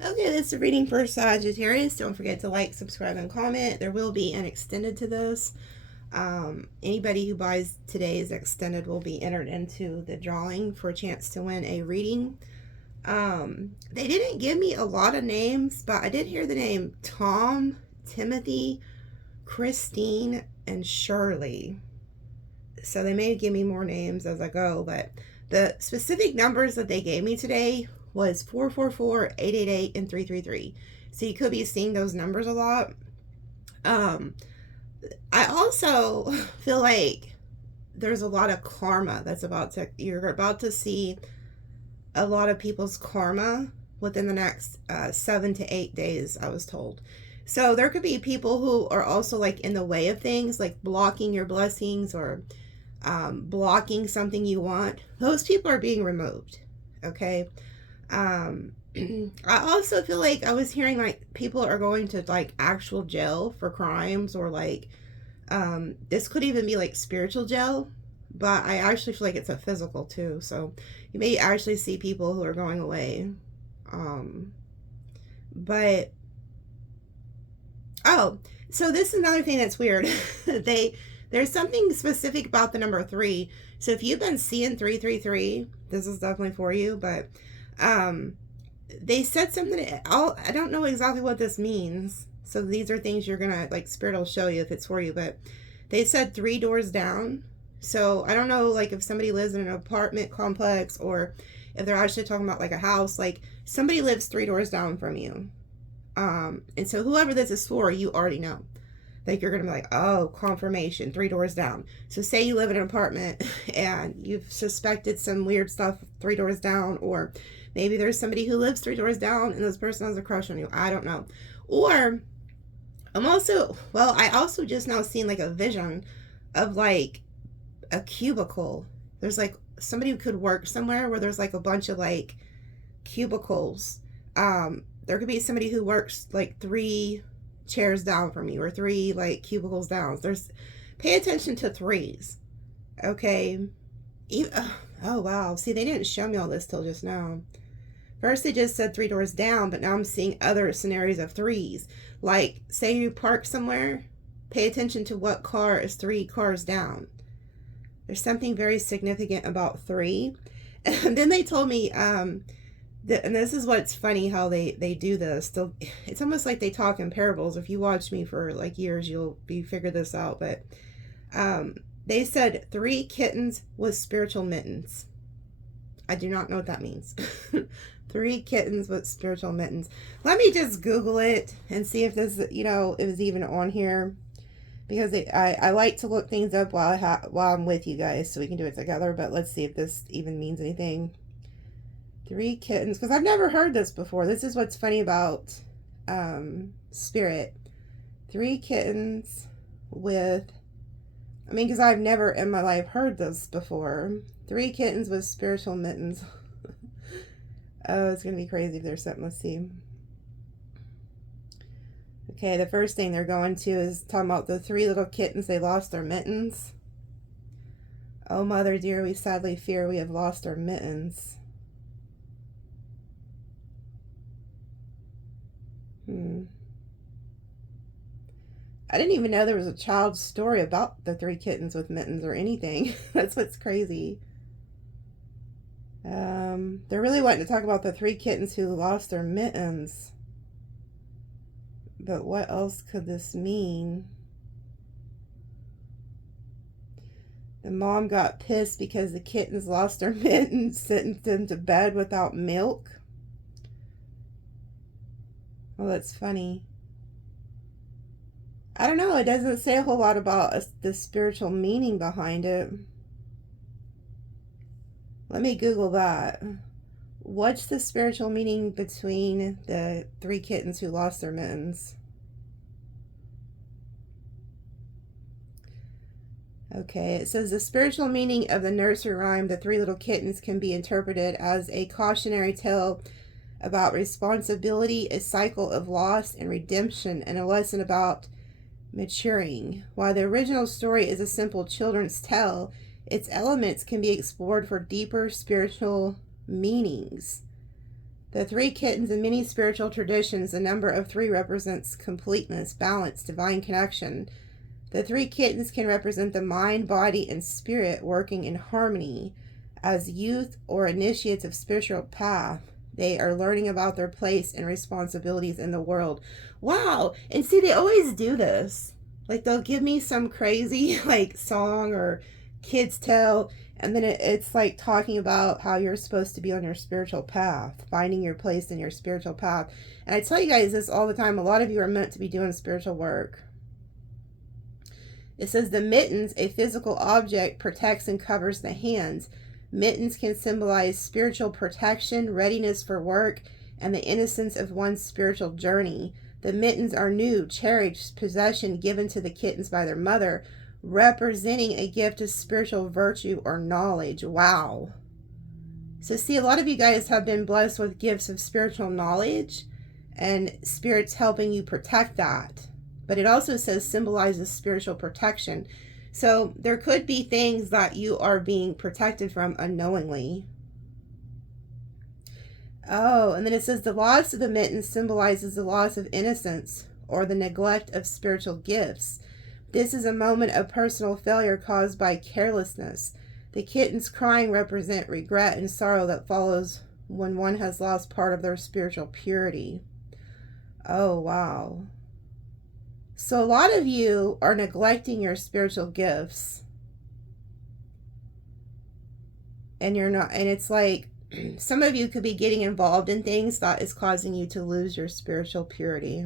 Okay, that's the reading for Sagittarius. Don't forget to like, subscribe, and comment. There will be an extended to this. Anybody who buys today's extended will be entered into the drawing for a chance to win a reading. They didn't give me a lot of names, but I did hear the name Tom, Timothy, Christine, and Shirley. So they may give me more names as I go, but the specific numbers that they gave me today was 444, 888, and 333. So you could be seeing those numbers a lot. Um, I also feel like there's a lot of karma you're about to see a lot of people's karma within the next 7 to 8 days, I was told. So there could be people who are also like in the way of things, like blocking your blessings or blocking something you want. Those people are being removed. Okay. I also feel like I was hearing like people are going to like actual jail for crimes, or like this could even be like spiritual jail, but I actually feel like it's a physical too. So you may actually see people who are going away. But oh, so this is another thing that's weird. There's something specific about the number 3. So if you've been seeing 333, this is definitely for you. But they said something. I don't know exactly what this means. So these are things you're gonna like. Spirit will show you if it's for you. But they said 3 doors down. So I don't know, like if somebody lives in an apartment complex or if they're actually talking about like a house. Like somebody lives 3 doors down from you. And so whoever this is for, you already know. Like you're gonna be like, oh, confirmation, 3 doors down. So say you live in an apartment and you've suspected some weird stuff 3 doors down, or maybe there's somebody who lives 3 doors down and this person has a crush on you. I don't know. Or I also just now seen like a vision of like a cubicle. There's like somebody who could work somewhere where there's like a bunch of like cubicles. There could be somebody who works like 3 chairs down from you, or 3 like cubicles down. Pay attention to 3s. Okay. Oh wow. See, they didn't show me all this till just now. First they just said 3 doors down, but now I'm seeing other scenarios of 3s. Like say you park somewhere, pay attention to what car is 3 cars down. There's something very significant about 3. And then they told me and this is what's funny how they do this. It's almost like they talk in parables. If you watch me for like years, you'll figure this out. But they said 3 kittens with spiritual mittens. I do not know what that means. 3 kittens with spiritual mittens. Let me just Google it and see if this, it was even on here. Because I like to look things up while I'm with you guys so we can do it together. But let's see if this even means anything. 3 kittens, because I've never heard this before. This is what's funny about spirit. 3 kittens with, because I've never in my life heard this before. 3 kittens with spiritual mittens. Oh, it's going to be crazy if there's something. Let's see. Okay, the first thing they're going to is talking about the 3 little kittens. They lost their mittens. Oh, mother dear, we sadly fear we have lost our mittens. I didn't even know there was a child's story about the 3 kittens with mittens or anything. That's what's crazy. They're really wanting to talk about the 3 kittens who lost their mittens. But what else could this mean? The mom got pissed because the kittens lost their mittens, sent them to bed without milk. Oh, that's funny. I don't know. It doesn't say a whole lot about the spiritual meaning behind it. Let me Google that. What's the spiritual meaning between the 3 kittens who lost their mittens? Okay, it says the spiritual meaning of the nursery rhyme, The 3 Little Kittens, can be interpreted as a cautionary tale about responsibility, a cycle of loss and redemption, and a lesson about maturing. While the original story is a simple children's tale, its elements can be explored for deeper spiritual meanings. The three kittens in many spiritual traditions, the number of three represents completeness, balance, divine connection. The three kittens can represent the mind, body, and spirit working in harmony. As youth or initiates of spiritual path, they are learning about their place and responsibilities in the world. Wow. And see, they always do this. Like, they'll give me some crazy, like, song or kids tale, and then it's like talking about how you're supposed to be on your spiritual path, finding your place in your spiritual path. And I tell you guys this all the time. A lot of you are meant to be doing spiritual work. It says the mittens, a physical object, protects and covers the hands. Mittens can symbolize spiritual protection, readiness for work, and the innocence of one's spiritual journey. The mittens are new, cherished possession given to the kittens by their mother, representing a gift of spiritual virtue or knowledge. Wow. So see, a lot of you guys have been blessed with gifts of spiritual knowledge, and Spirit's helping you protect that. But it also says symbolizes spiritual protection. So there could be things that you are being protected from unknowingly. Oh, and then it says the loss of the mitten symbolizes the loss of innocence or the neglect of spiritual gifts. This is a moment of personal failure caused by carelessness. The kittens crying represent regret and sorrow that follows when one has lost part of their spiritual purity. Oh, wow. So a lot of you are neglecting your spiritual gifts. And you're not, and it's like, some of you could be getting involved in things that is causing you to lose your spiritual purity.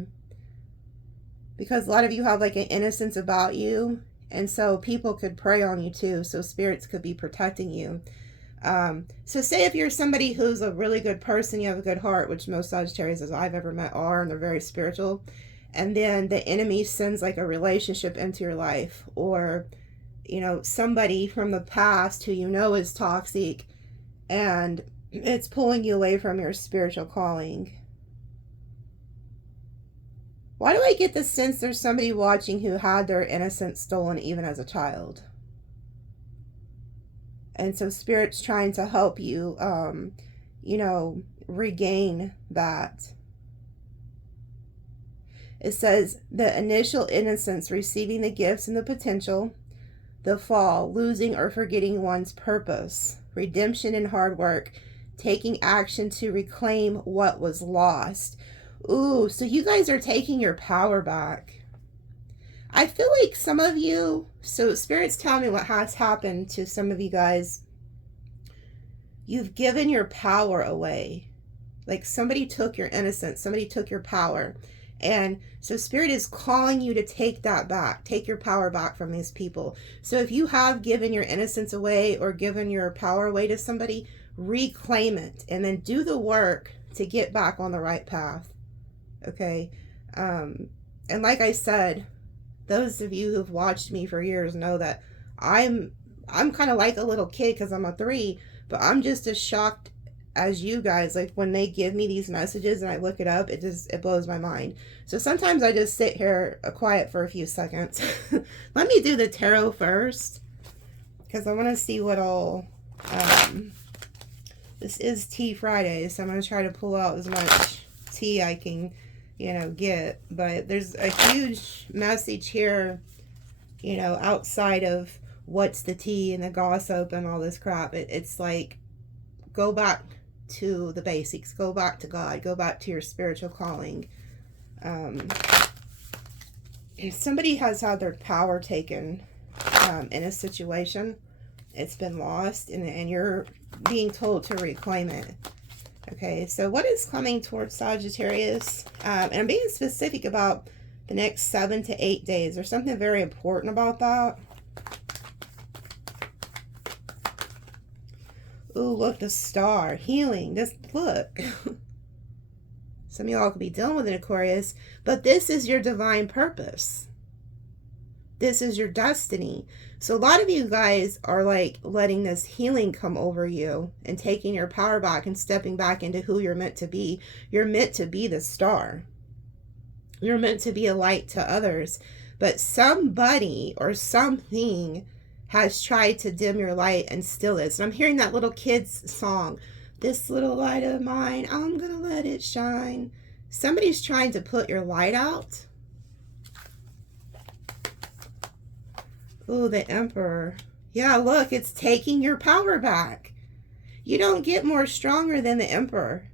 Because a lot of you have like an innocence about you. And so people could prey on you too. So spirits could be protecting you. So say if you're somebody who's a really good person, you have a good heart, which most Sagittarius as I've ever met are, and they're very spiritual. And then the enemy sends like a relationship into your life, or, you know, somebody from the past who you know is toxic, and it's pulling you away from your spiritual calling. Why do I get the sense there's somebody watching who had their innocence stolen even as a child? And so Spirit's trying to help you, you know, regain that. It says the initial innocence, receiving the gifts and the potential, the fall, losing or forgetting one's purpose, redemption and hard work, taking action to reclaim what was lost. Ooh, so you guys are taking your power back. I feel like some of you, so Spirit's telling me what has happened to some of you guys. You've given your power away. Like somebody took your innocence, somebody took your power. And so Spirit is calling you to take that back, take your power back from these people. So if you have given your innocence away or given your power away to somebody, reclaim it and then do the work to get back on the right path. Okay. And like I said, those of you who've watched me for years know that I'm kind of like a little kid because I'm a 3, but I'm just as shocked as you guys. Like when they give me these messages and I look it up, it blows my mind. So sometimes I just sit here quiet for a few seconds. Let me do the tarot first because I want to see what all, this is Tea Friday, so I'm going to try to pull out as much tea I can, you know, get. But there's a huge message here, you know, outside of what's the tea and the gossip and all this crap. It's like, go back to the basics, go back to God, go back to your spiritual calling. If somebody has had their power taken in a situation, it's been lost, and you're being told to reclaim it. Okay, so what is coming towards Sagittarius? And I'm being specific about the next 7 to 8 days. There's something very important about that. Ooh, look, the star. Healing. Just look. Some of y'all could be dealing with an Aquarius, but this is your divine purpose. This is your destiny. So a lot of you guys are like letting this healing come over you and taking your power back and stepping back into who you're meant to be. You're meant to be the star. You're meant to be a light to others. But somebody or something has tried to dim your light and steal it. So I'm hearing that little kid's song. This little light of mine, I'm gonna let it shine. Somebody's trying to put your light out. Oh, the Emperor. Yeah, look, it's taking your power back. You don't get more stronger than the Emperor.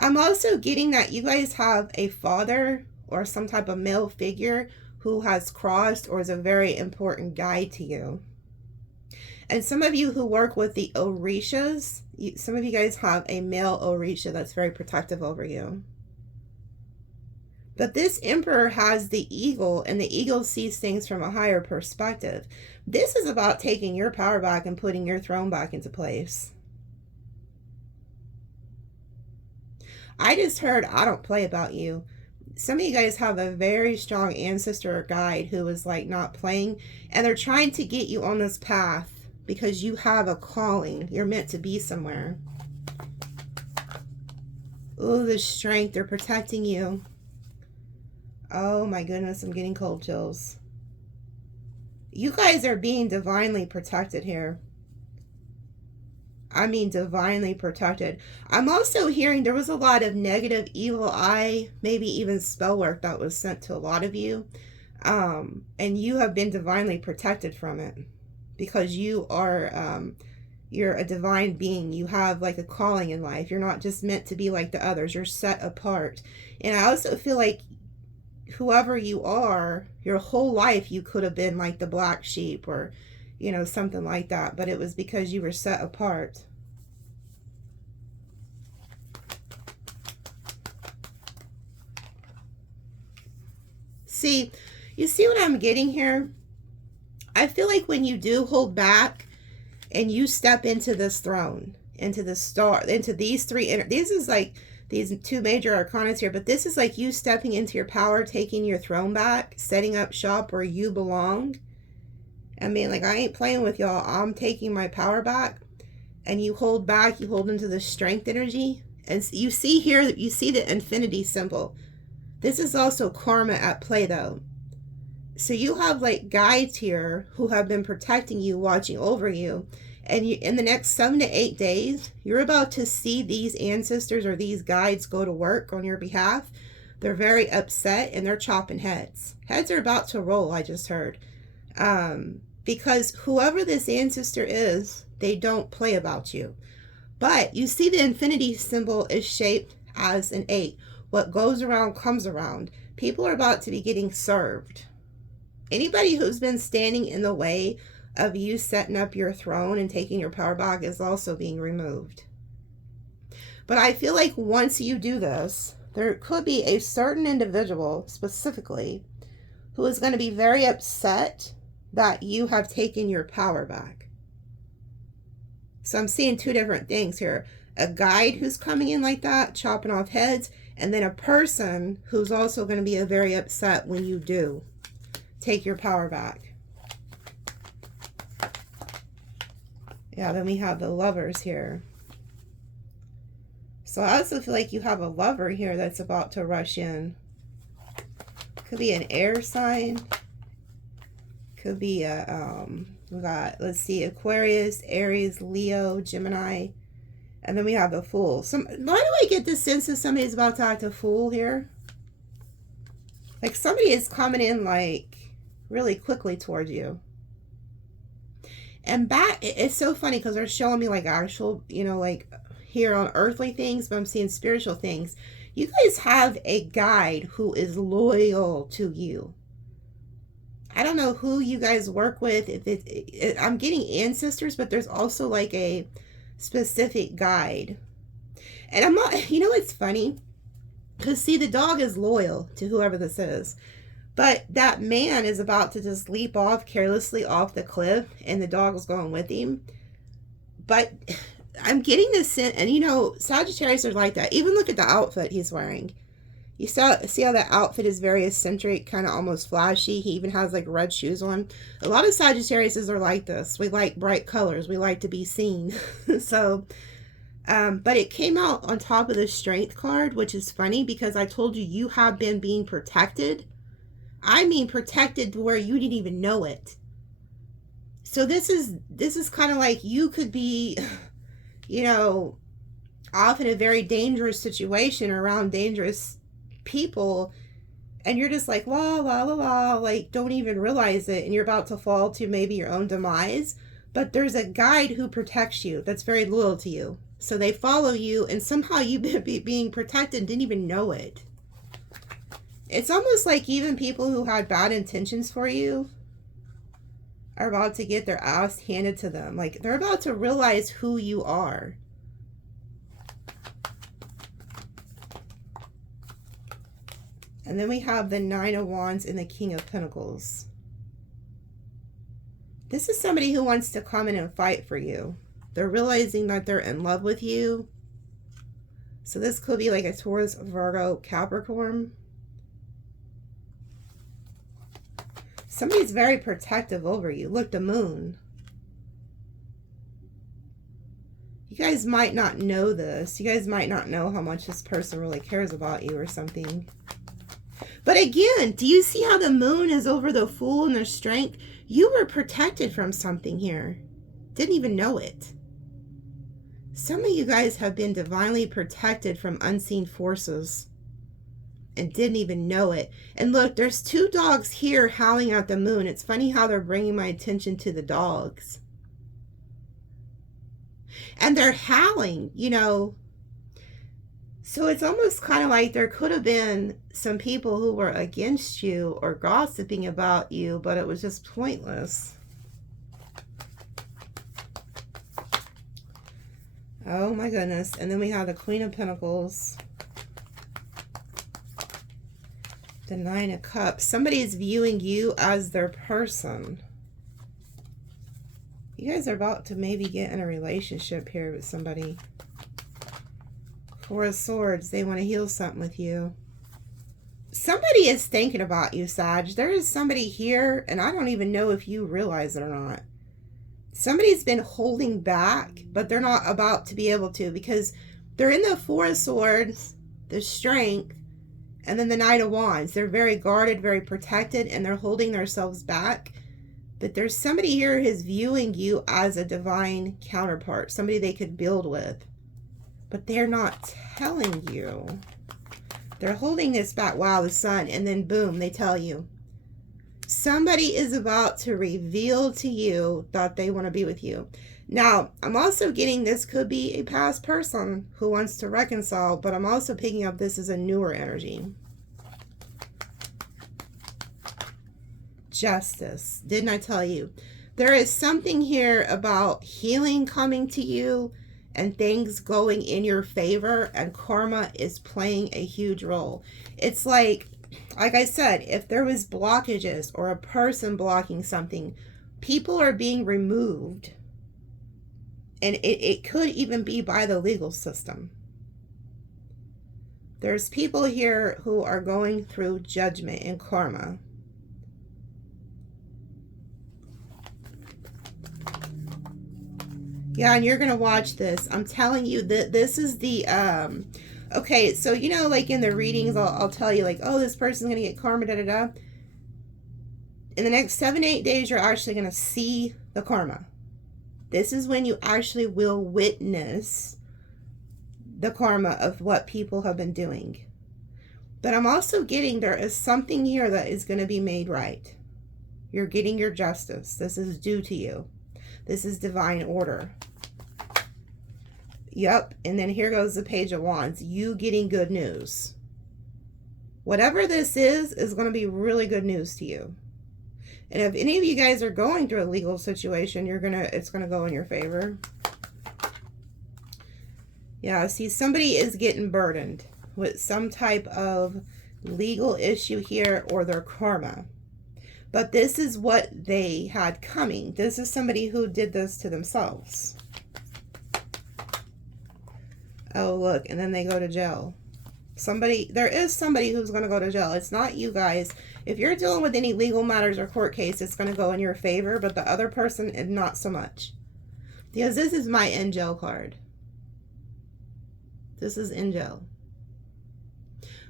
I'm also getting that you guys have a father or some type of male figure who has crossed or is a very important guide to you. And some of you who work with the Orishas, some of you guys have a male Orisha that's very protective over you. But this Emperor has the eagle, and the eagle sees things from a higher perspective. This is about taking your power back and putting your throne back into place. I just heard, I don't play about you. Some of you guys have a very strong ancestor or guide who is like not playing, and they're trying to get you on this path because you have a calling. You're meant to be somewhere. Oh, the strength. They're protecting you. Oh my goodness, I'm getting cold chills. You guys are being divinely protected here. I mean, divinely protected. I'm also hearing there was a lot of negative evil eye, maybe even spell work that was sent to a lot of you. And you have been divinely protected from it because you are, you're a divine being. You have like a calling in life. You're not just meant to be like the others. You're set apart. And I also feel like whoever you are, your whole life you could have been like the black sheep or, you know, something like that, but it was because you were set apart. See, you see what I'm getting here? I feel like when you do hold back and you step into this throne, into the star, into these three, this is like these two major arcanas here, but this is like you stepping into your power, taking your throne back, setting up shop where you belong. I mean, like, I ain't playing with y'all. I'm taking my power back. And you hold back, you hold into the strength energy. And you see here, you see the infinity symbol. This is also karma at play, though. So you have, like, guides here who have been protecting you, watching over you. And you, in the next 7 to 8 days, you're about to see these ancestors or these guides go to work on your behalf. They're very upset and they're chopping heads. Heads are about to roll, I just heard. Because whoever this ancestor is, they don't play about you. But you see the infinity symbol is shaped as an 8. What goes around comes around. People are about to be getting served. Anybody who's been standing in the way of you setting up your throne and taking your power back is also being removed. But I feel like once you do this, there could be a certain individual specifically who is going to be very upset that you have taken your power back. So I'm seeing two different things here. A guide who's coming in like that, chopping off heads, and then a person who's also going to be very upset when you do take your power back. Yeah, then we have the lovers here. So I also feel like you have a lover here that's about to rush in. Could be an air sign. Could be a, we got, let's see, Aquarius, Aries, Leo, Gemini. And then we have the Fool. Why do I get this sense that somebody's about to act a fool here? Like somebody is coming in like really quickly towards you. And back, it's so funny because they're showing me like actual, you know, like here on earthly things, but I'm seeing spiritual things. You guys have a guide who is loyal to you. I don't know who you guys work with. If I'm getting ancestors, but there's also like a specific guide. And I'm not, you know, it's funny because see, the dog is loyal to whoever this is. But that man is about to just leap off carelessly off the cliff and the dog is going with him. But I'm getting this sense, and you know, Sagittarius are like that. Even look at the outfit he's wearing. You see how that outfit is very eccentric, kind of almost flashy. He even has like red shoes on. A lot of Sagittariuses are like this. We like bright colors. We like to be seen. So, but it came out on top of the strength card, which is funny because I told you you have been being protected. I mean protected to where you didn't even know it. So this is kind of like you could be, you know, often a very dangerous situation around dangerous people, and you're just like, la, la, la, la, like, don't even realize it, and you're about to fall to maybe your own demise. But there's a guide who protects you that's very loyal to you. So they follow you, and somehow you've been being protected, didn't even know it. It's almost like even people who had bad intentions for you are about to get their ass handed to them. Like, they're about to realize who you are. And then we have the Nine of Wands and the King of Pentacles. This is somebody who wants to come in and fight for you. They're realizing that they're in love with you. So this could be like a Taurus, Virgo, Capricorn. Somebody's very protective over you. Look, the Moon. You guys might not know this. You guys might not know how much this person really cares about you or something. But again, do you see how the Moon is over the Fool and the Strength? You were protected from something here. Didn't even know it. Some of you guys have been divinely protected from unseen forces and didn't even know it. And look, there's two dogs here howling at the Moon. It's funny how they're bringing my attention to the dogs. And they're howling, you know. So it's almost kind of like there could have been some people who were against you or gossiping about you, but it was just pointless. Oh my goodness. And then we have the Queen of Pentacles. The Nine of Cups. Somebody is viewing you as their person. You guys are about to maybe get in a relationship here with somebody. Four of Swords. They want to heal something with you. Somebody is thinking about you, Sag. There is somebody here, and I don't even know if you realize it or not. Somebody's been holding back, but they're not about to be able to, because they're in the Four of Swords, the Strength, and then the Knight of Wands. They're very guarded, very protected, and they're holding themselves back. But there's somebody here who's viewing you as a divine counterpart, somebody they could build with. But they're not telling you. They're holding this back. Wow, the Sun. And then boom, they tell you. Somebody is about to reveal to you that they want to be with you. Now, I'm also getting this could be a past person who wants to reconcile, but I'm also picking up this as a newer energy. Justice. Didn't I tell you? There is something here about healing coming to you and things going in your favor, and karma is playing a huge role. It's like I said, if there was blockages or a person blocking something, people are being removed. And it could even be by the legal system. There's people here who are going through judgment and karma. Yeah, and you're going to watch this. I'm telling you that this is the, okay, so, you know, like in the readings, I'll tell you like, oh, this person's going to get karma, da, da, da. In the next 7-8 days, you're actually going to see the karma. This is when you actually will witness the karma of what people have been doing. But I'm also getting there is something here that is going to be made right. You're getting your justice. This is due to you. This is divine order. Yep. And then here goes the Page of Wands. You getting good news. Whatever this is going to be really good news to you. And if any of you guys are going through a legal situation, it's going to go in your favor. Yeah, see, somebody is getting burdened with some type of legal issue here or their karma. But this is what they had coming. This is somebody who did this to themselves. Oh, look, and then they go to jail. There is somebody who's going to go to jail. It's not you guys. If you're dealing with any legal matters or court case, it's going to go in your favor, but the other person, not so much. Because this is my in jail card. This is in jail.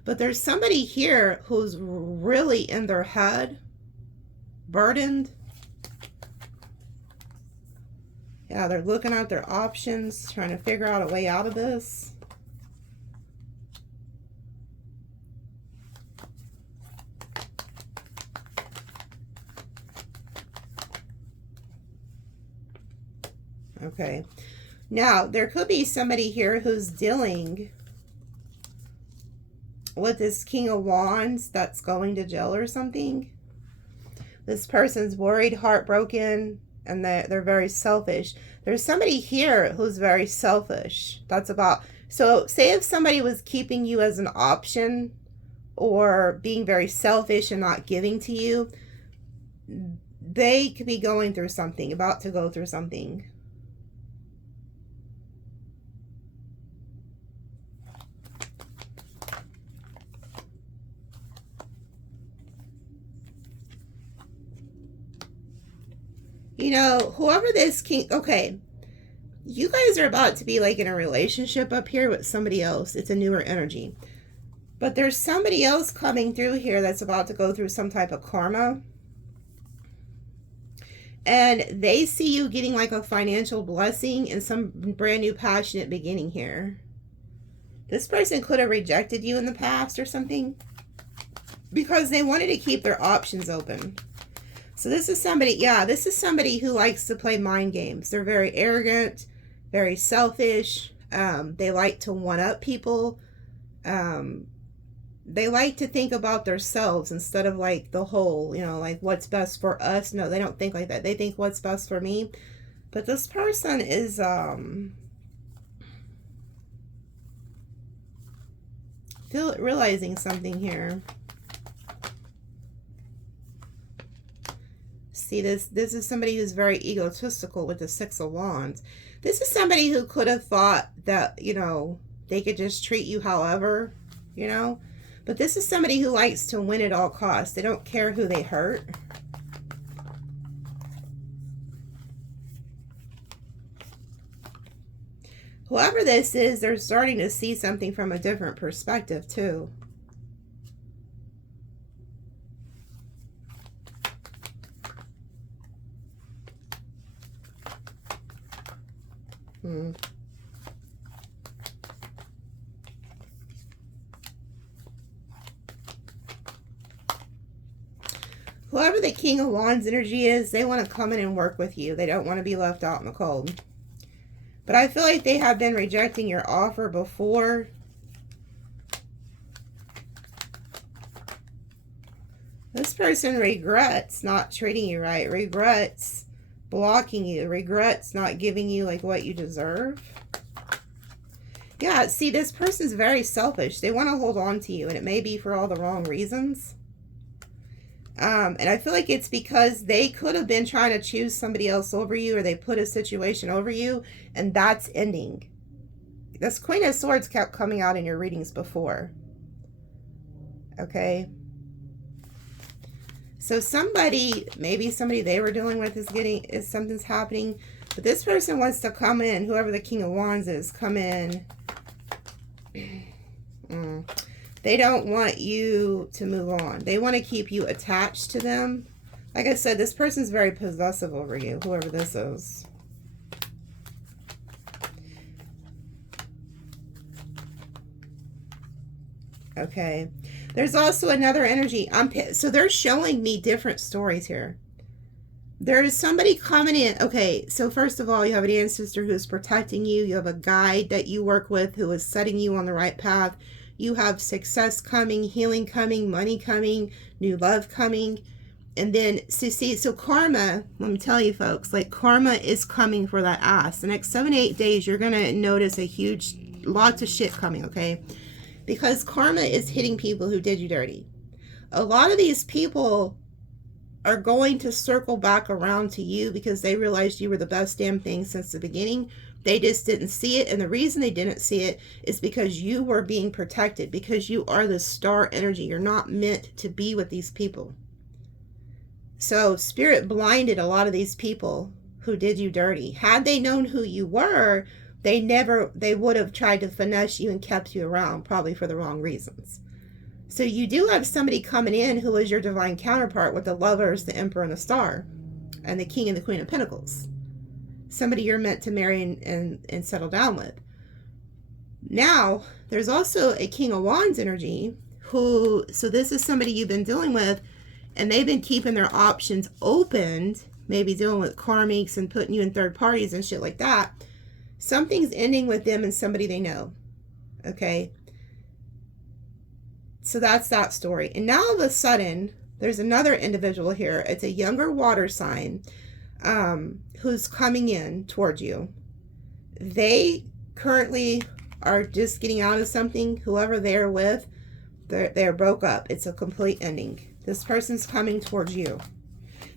But there's somebody here who's really in their head, burdened. Yeah, they're looking at their options, trying to figure out a way out of this. Okay. Now, there could be somebody here who's dealing with this King of Wands that's going to jail or something. This person's worried, heartbroken, and they're very selfish. There's somebody here who's very selfish. That's about... So, say if somebody was keeping you as an option or being very selfish and not giving to you, they could be going through something, about to go through something. You know, whoever this king... Okay, you guys are about to be like in a relationship up here with somebody else. It's a newer energy. But there's somebody else coming through here that's about to go through some type of karma. And they see you getting like a financial blessing and some brand new passionate beginning here. This person could have rejected you in the past or something, because they wanted to keep their options open. So this is somebody, yeah, this is somebody who likes to play mind games. They're very arrogant, very selfish. They like to one-up people. They like to think about themselves instead of like the whole, you know, like what's best for us. No, they don't think like that. They think what's best for me. But this person is realizing something here. See, this is somebody who's very egotistical with the Six of Wands. This is somebody who could have thought that, you know, they could just treat you however, you know. But this is somebody who likes to win at all costs. They don't care who they hurt. Whoever this is, they're starting to see something from a different perspective too. Whoever the King of Wands energy is, they want to come in and work with you. They don't want to be left out in the cold. But I feel like they have been rejecting your offer before. This person regrets not treating you right, regrets blocking you, regrets not giving you like what you deserve. Yeah, see, this person's very selfish. They want to hold on to you, and it may be for all the wrong reasons. And I feel like it's because they could have been trying to choose somebody else over you, or they put a situation over you, and that's ending. This Queen of Swords kept coming out in your readings before. Okay. So somebody, maybe somebody they were dealing with is something's happening. But this person wants to come in, whoever the King of Wands is, come in. They don't want you to move on. They want to keep you attached to them. Like I said, this person's very possessive over you, whoever this is. Okay. There's also another energy. So they're showing me different stories here. There is somebody coming in. Okay, so first of all, you have an ancestor who's protecting you. You have a guide that you work with who is setting you on the right path. You have success coming, healing coming, money coming, new love coming. And then, so karma, let me tell you folks, like karma is coming for that ass. The next 7 to 8 days, you're going to notice lots of shit coming, okay? Because karma is hitting people who did you dirty. A lot of these people are going to circle back around to you because they realized you were the best damn thing since the beginning. They just didn't see it. And the reason they didn't see it is because you were being protected, because you are the star energy. You're not meant to be with these people. So Spirit blinded a lot of these people who did you dirty. Had they known who you were, they would have tried to finesse you and kept you around, probably for the wrong reasons. So you do have somebody coming in who is your divine counterpart with the Lovers, the Emperor, and the Star, and the King and the Queen of Pentacles. somebody you're meant to marry and settle down with. Now, there's also a King of Wands energy who, so this is somebody you've been dealing with, and they've been keeping their options opened, maybe dealing with karmics and putting you in third parties and shit like that. Something's ending with them and somebody they know. Okay? So that's that story. And now all of a sudden, there's another individual here. It's a younger water sign who's coming in towards you. They currently are just getting out of something. Whoever they're with, they're broke up. It's a complete ending. This person's coming towards you.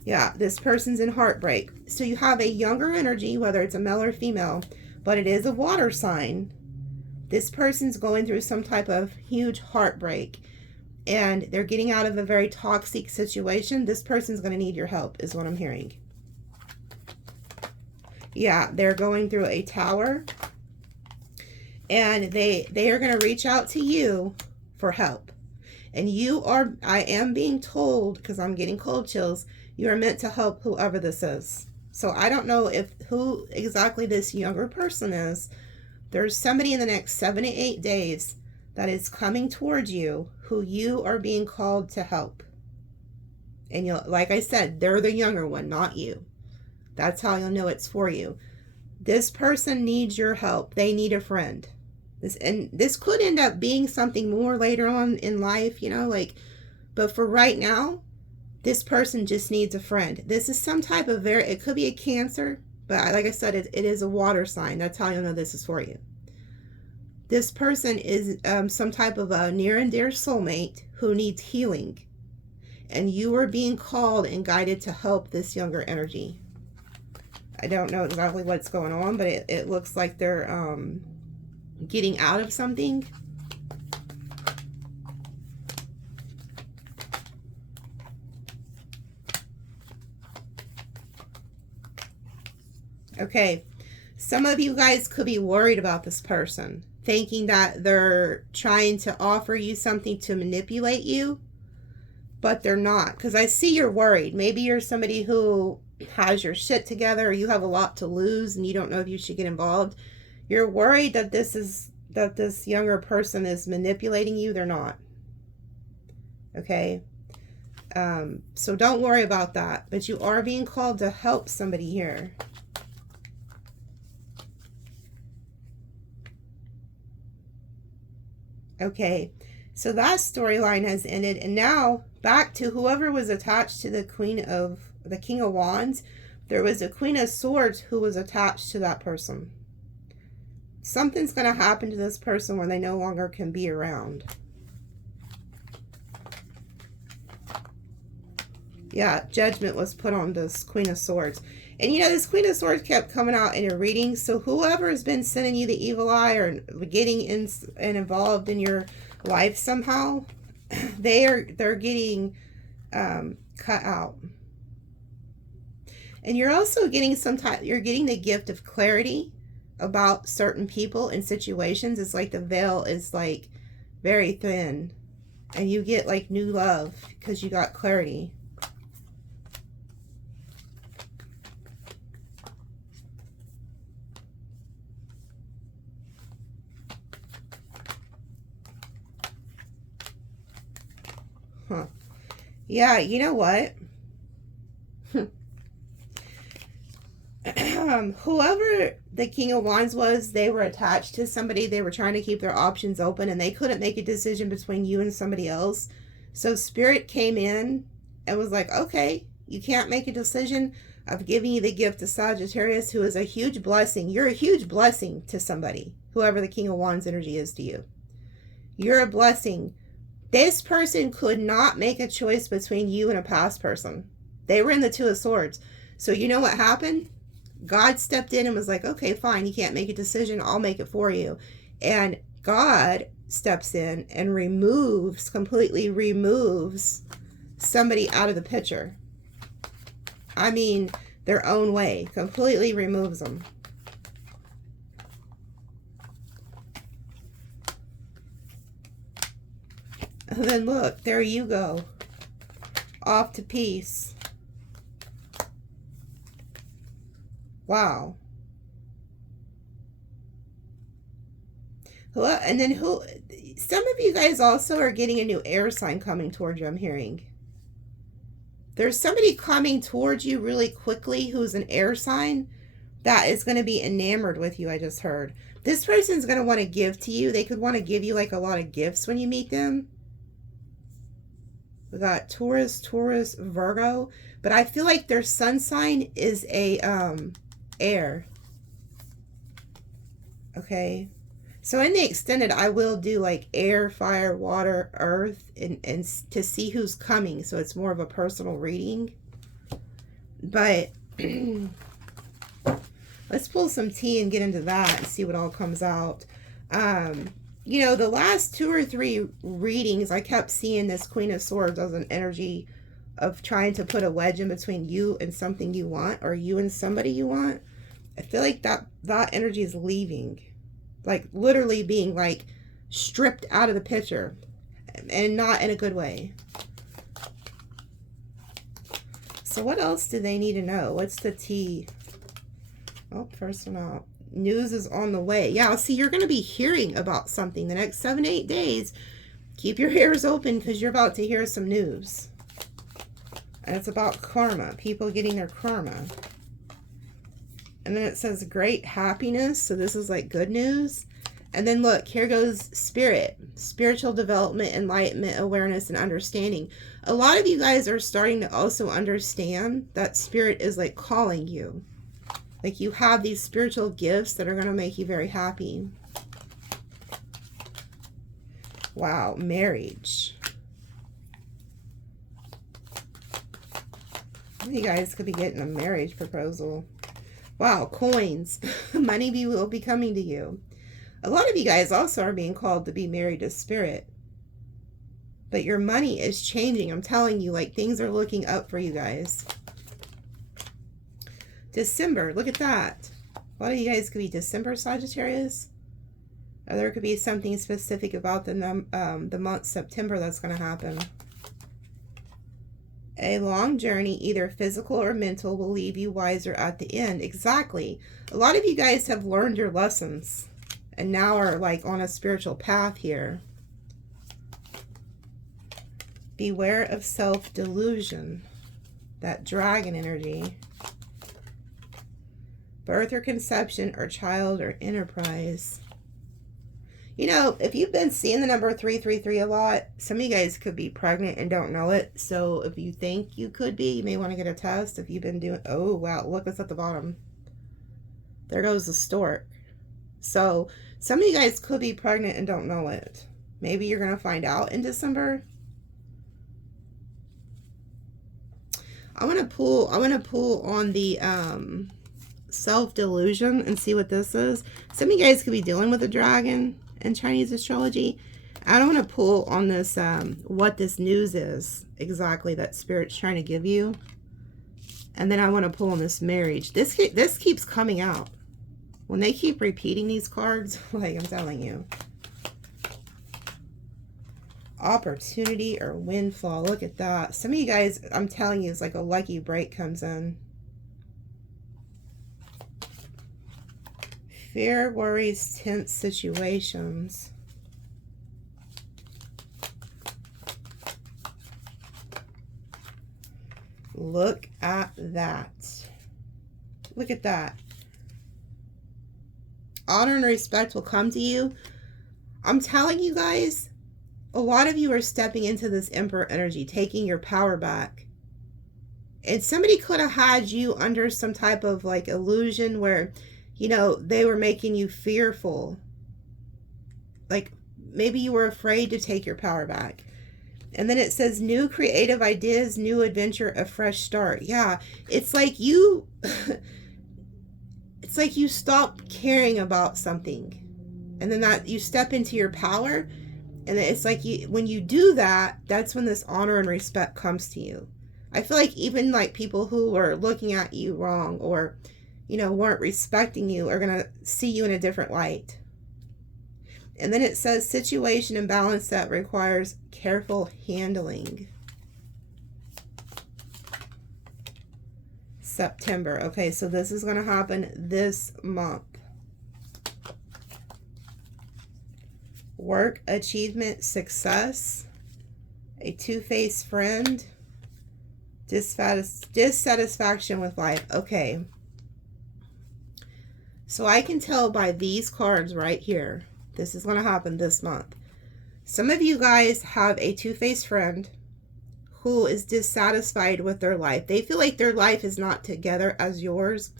Yeah, this person's in heartbreak. So you have a younger energy, whether it's a male or female, but it is a water sign. This person's going through some type of huge heartbreak, and they're getting out of a very toxic situation. This person's going to need your help, is what I'm hearing. Yeah, they're going through a tower, and they are going to reach out to you for help. And you are, I am being told, because I'm getting cold chills, you are meant to help whoever this is. So I don't know who exactly this younger person is. There's somebody in the next 7 to 8 days that is coming towards you who you are being called to help. And you'll, like I said, they're the younger one, not you. That's how you'll know it's for you. This person needs your help. They need a friend. This could end up being something more later on in life, you know, like, but for right now, this person just needs a friend. This is some type of it could be a Cancer, but like I said, it is a water sign. That's how you'll know this is for you. This person is some type of a near and dear soulmate who needs healing. And you are being called and guided to help this younger energy. I don't know exactly what's going on, but it looks like they're getting out of something. Okay, some of you guys could be worried about this person, thinking that they're trying to offer you something to manipulate you, but they're not, because I see you're worried. Maybe you're somebody who has your shit together, or you have a lot to lose and you don't know if you should get involved. You're worried that this younger person is manipulating you. They're not. Okay, so don't worry about that, but you are being called to help somebody here. Okay, so that storyline has ended, and now back to whoever was attached to the King of Wands. There was a Queen of Swords who was attached to that person. Something's going to happen to this person where they no longer can be around. Yeah, judgment was put on this Queen of Swords. And you know, this Queen of Swords kept coming out in your readings. So whoever has been sending you the evil eye or getting in and involved in your life somehow, they're getting cut out. And you're also getting you're getting the gift of clarity about certain people and situations. It's like the veil is like very thin, and you get like new love because you got clarity. Huh. Yeah, you know what? Whoever the King of Wands was, they were attached to somebody. They were trying to keep their options open, and they couldn't make a decision between you and somebody else. So Spirit came in and was like, okay, you can't make a decision. I've given you the gift of Sagittarius, who is a huge blessing. You're a huge blessing to somebody, whoever the King of Wands energy is to you. You're a blessing. This person could not make a choice between you and a past person. They were in the Two of Swords. So you know what happened? God stepped in and was like, okay, fine, you can't make a decision. I'll make it for you. And God steps in and completely removes somebody out of the picture. I mean, their own way. Completely removes them. And then look, there you go. Off to peace. Wow. And then who? Some of you guys also are getting a new air sign coming towards you, I'm hearing. There's somebody coming towards you really quickly who's an air sign that is going to be enamored with you, I just heard. This person's going to want to give to you. They could want to give you like a lot of gifts when you meet them. We got Taurus, Virgo. But I feel like their sun sign is a air. Okay. So in the extended, I will do like air, fire, water, earth, and to see who's coming. So it's more of a personal reading. But let's pull some tea and get into that and see what all comes out. You know, the last 2 or 3 readings, I kept seeing this Queen of Swords as an energy of trying to put a wedge in between you and something you want, or you and somebody you want. I feel like that energy is leaving. Like literally being like stripped out of the picture, and not in a good way. So what else do they need to know? What's the tea? Oh, first one out. News is on the way. Yeah, see, you're going to be hearing about something the next 7 to 8 days. Keep your ears open because you're about to hear some news. And it's about karma. People getting their karma. And then it says great happiness. So this is like good news. And then look, here goes spirit. Spiritual development, enlightenment, awareness, and understanding. A lot of you guys are starting to also understand that spirit is like calling you. Like you have these spiritual gifts that are going to make you very happy. Wow, marriage. You guys could be getting a marriage proposal. Wow, coins. Money will be coming to you. A lot of you guys also are being called to be married to spirit. But your money is changing. I'm telling you, like things are looking up for you guys. December, look at that. A lot of you guys could be December Sagittarius. Or there could be something specific about the month September that's going to happen. A long journey, either physical or mental, will leave you wiser at the end. Exactly. A lot of you guys have learned your lessons and now are like on a spiritual path here. Beware of self-delusion. That dragon energy. Birth or conception or child or enterprise. You know, if you've been seeing the number 333 a lot, some of you guys could be pregnant and don't know it. So if you think you could be, you may want to get a test. If you've been doing, oh wow, look what's at the bottom. There goes the stork. So some of you guys could be pregnant and don't know it. Maybe you're going to find out in December. I want to pull on the self-delusion and see what this is. Some of you guys could be dealing with a dragon in Chinese astrology. I don't want to pull on this what this news is exactly that Spirit's trying to give you. And then I want to pull on this marriage. This keeps coming out. When they keep repeating these cards, like I'm telling you. Opportunity or windfall. Look at that. Some of you guys, I'm telling you, it's like a lucky break comes in. Fear, worries, tense situations. Look at that. Look at that. Honor and respect will come to you. I'm telling you guys, a lot of you are stepping into this Emperor energy, taking your power back. And somebody could have had you under some type of like illusion where, you know, they were making you fearful. Like maybe you were afraid to take your power back. And then it says new creative ideas, new adventure, a fresh start. Yeah, it's like you it's like you stop caring about something. And then that you step into your power. And it's like when you do that, that's when this honor and respect comes to you. I feel like even like people who were looking at you wrong or, you know, weren't respecting you are going to see you in a different light. And then it says situation and balance that requires careful handling. September. Okay, so this is going to happen this month. work, achievement, success, a two-faced friend, dissatisfaction with life. Okay. So I can tell by these cards right here, this is going to happen this month. Some of you guys have a two-faced friend who is dissatisfied with their life. They feel like their life is not together as yours.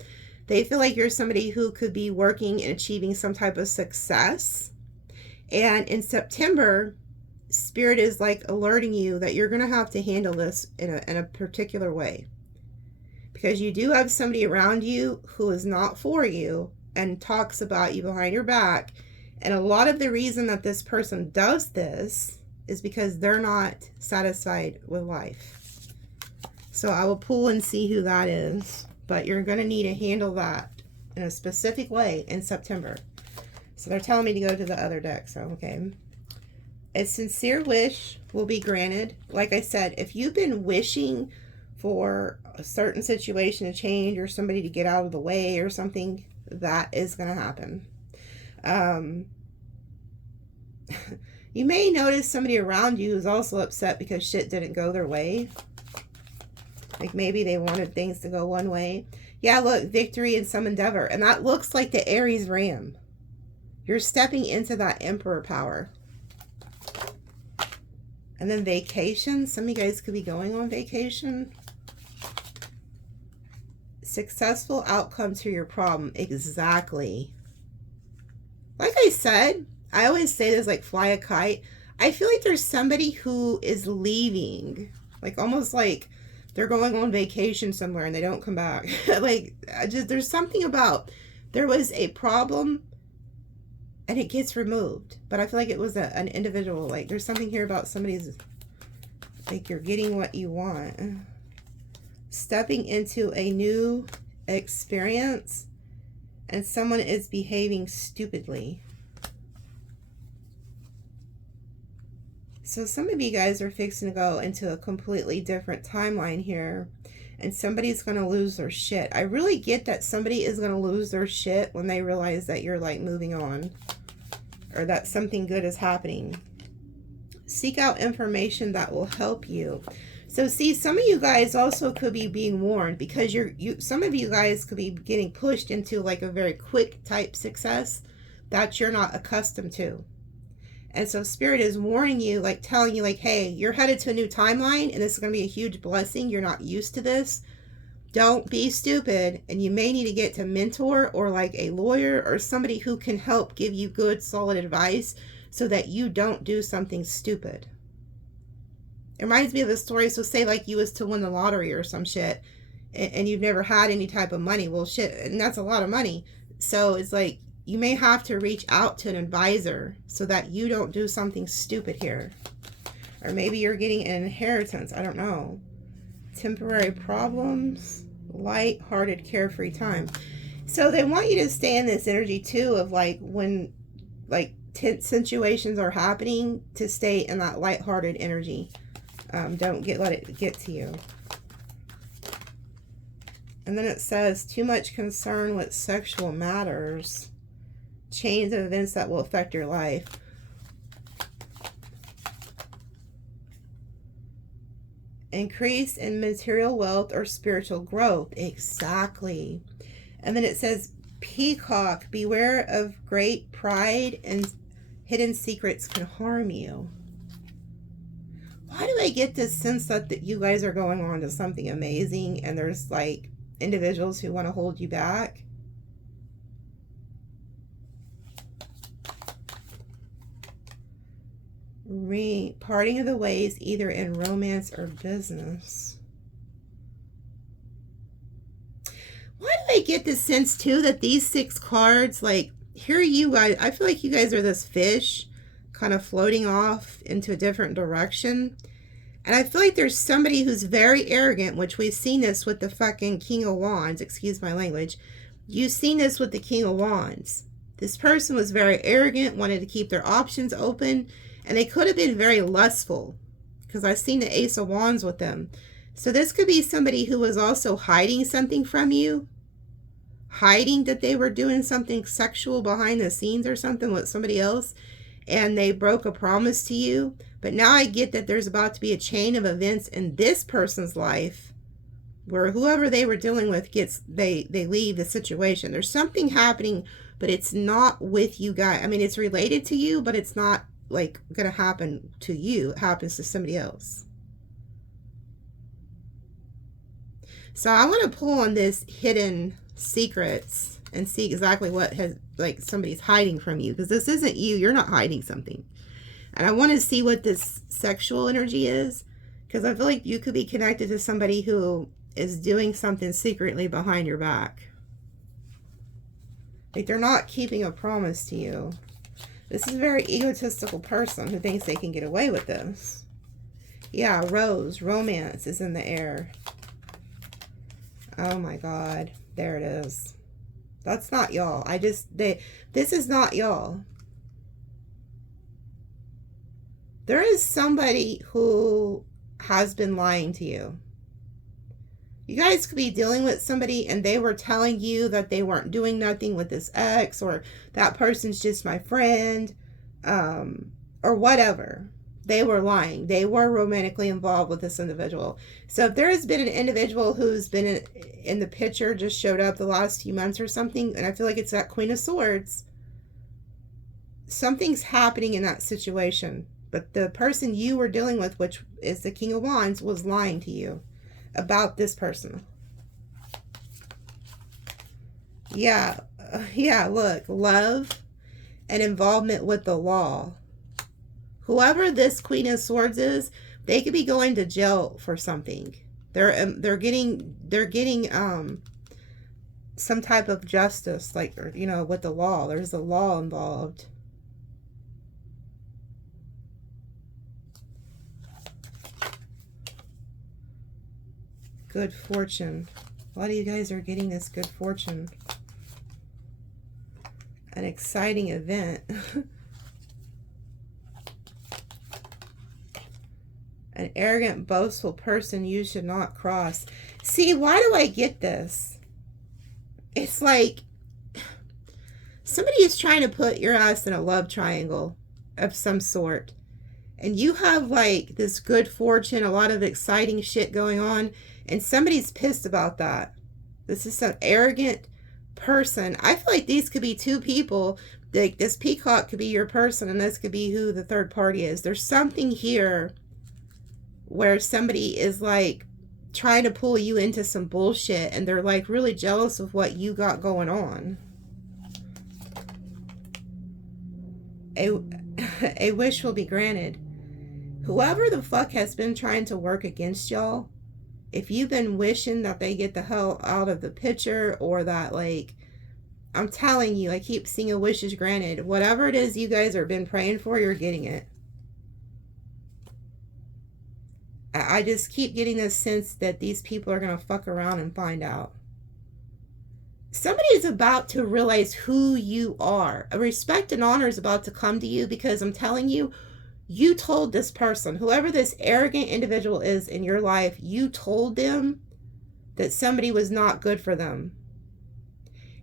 They feel like you're somebody who could be working and achieving some type of success. And in September, Spirit is like alerting you that you're going to have to handle this in a particular way. Because you do have somebody around you who is not for you and talks about you behind your back. And a lot of the reason that this person does this is because they're not satisfied with life. So I will pull and see who that is. But you're going to need to handle that in a specific way in September. So they're telling me to go to the other deck. So, okay. A sincere wish will be granted. Like I said, if you've been wishing for a certain situation to change or somebody to get out of the way or something, that is going to happen. You may notice somebody around you is also upset because shit didn't go their way. Like maybe they wanted things to go one way. Yeah, look, victory and some endeavor. And that looks like the Aries Ram. You're stepping into that Emperor power. And then vacation. Some of you guys could be going on vacation. Successful outcome to your problem. Exactly. Like I said, I always say this like fly a kite. I feel like there's somebody who is leaving. Like almost like they're going on vacation somewhere and they don't come back. Like, there's something about, there was a problem and it gets removed. But I feel like it was an individual. Like, there's something here about somebody's, like, you're getting what you want. Stepping into a new experience and someone is behaving stupidly. So some of you guys are fixing to go into a completely different timeline here. And somebody's going to lose their shit. I really get that somebody is going to lose their shit when they realize that you're like moving on. Or that something good is happening. Seek out information that will help you. So see, some of you guys also could be being warned. Because some of you guys could be getting pushed into like a very quick type success that you're not accustomed to. And so Spirit is warning you, like telling you like, hey, you're headed to a new timeline and this is going to be a huge blessing. You're not used to this. Don't be stupid. And you may need to get to mentor or like a lawyer or somebody who can help give you good, solid advice so that you don't do something stupid. It reminds me of the story. So say like you was to win the lottery or some shit and you've never had any type of money. Well, shit, and that's a lot of money. So it's like, you may have to reach out to an advisor so that you don't do something stupid here. Or maybe you're getting an inheritance. I don't know. Temporary problems. Light-hearted, carefree time. So they want you to stay in this energy too of like when like tense situations are happening to stay in that light-hearted energy. Don't let it get to you. And then it says too much concern with sexual matters. Chains of events that will affect your life. Increase in material wealth or spiritual growth. Exactly. And then it says, peacock, beware of great pride and hidden secrets can harm you. Why do I get this sense that you guys are going on to something amazing and there's like individuals who want to hold you back? Parting of the ways either in romance or business. Why do I get the sense too that these 6 cards, like here you guys, I feel like you guys are this fish kind of floating off into a different direction. And I feel like there's somebody who's very arrogant, which we've seen this with the fucking King of Wands, excuse my language. You've seen this with the King of Wands. This person was very arrogant, wanted to keep their options open. And they could have been very lustful because I've seen the Ace of Wands with them. So this could be somebody who was also hiding something from you. Hiding that they were doing something sexual behind the scenes or something with somebody else. and they broke a promise to you. But now I get that there's about to be a chain of events in this person's life where whoever they were dealing with they leave the situation. There's something happening, but it's not with you guys. I mean, it's related to you, but it's not like gonna happen to you. It happens to somebody else. So I want to pull on this hidden secrets and see exactly what has, like, somebody's hiding from you, because this isn't you. You're not hiding something. And I want to see what this sexual energy is, because I feel like you could be connected to somebody who is doing something secretly behind your back. Like, they're not keeping a promise to you. This is a very egotistical person who thinks they can get away with this. Yeah, rose, romance is in the air. Oh my God, there it is. That's not y'all. This is not y'all. There is somebody who has been lying to you. You guys could be dealing with somebody and they were telling you that they weren't doing nothing with this ex, or that person's just my friend, or whatever. They were lying. They were romantically involved with this individual. So if there has been an individual who's been in the picture, just showed up the last few months or something, and I feel like it's that Queen of Swords, something's happening in that situation. But the person you were dealing with, which is the King of Wands, was lying to you about this person. Yeah, look, love and involvement with the law. Whoever this Queen of Swords is, they could be going to jail for something. They're getting some type of justice, like, you know, with the law. There's a law involved. Good fortune. A lot of you guys are getting this good fortune. An exciting event. An arrogant, boastful person you should not cross. See, why do I get this? It's like somebody is trying to put your ass in a love triangle of some sort. And you have like this good fortune, a lot of exciting shit going on, and somebody's pissed about that. This is some arrogant person. I feel like these could be two people. Like, this peacock could be your person, and this could be who the third party is. There's something here where somebody is like trying to pull you into some bullshit, and they're like really jealous of what you got going on. A wish will be granted. Whoever the fuck has been trying to work against y'all, if you've been wishing that they get the hell out of the picture, or that, like, I'm telling you, I keep seeing a wish is granted. Whatever it is you guys have been praying for, you're getting it. I just keep getting this sense that these people are going to fuck around and find out. Somebody is about to realize who you are. A respect and honor is about to come to you, because I'm telling you, you told this person, whoever this arrogant individual is in your life, you told them that somebody was not good for them.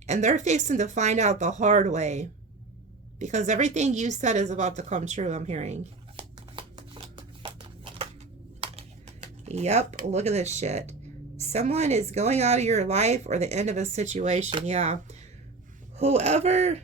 And they're fixing to find out the hard way, because everything you said is about to come true, I'm hearing. Yep, look at this shit. Someone is going out of your life, or the end of a situation, yeah. Whoever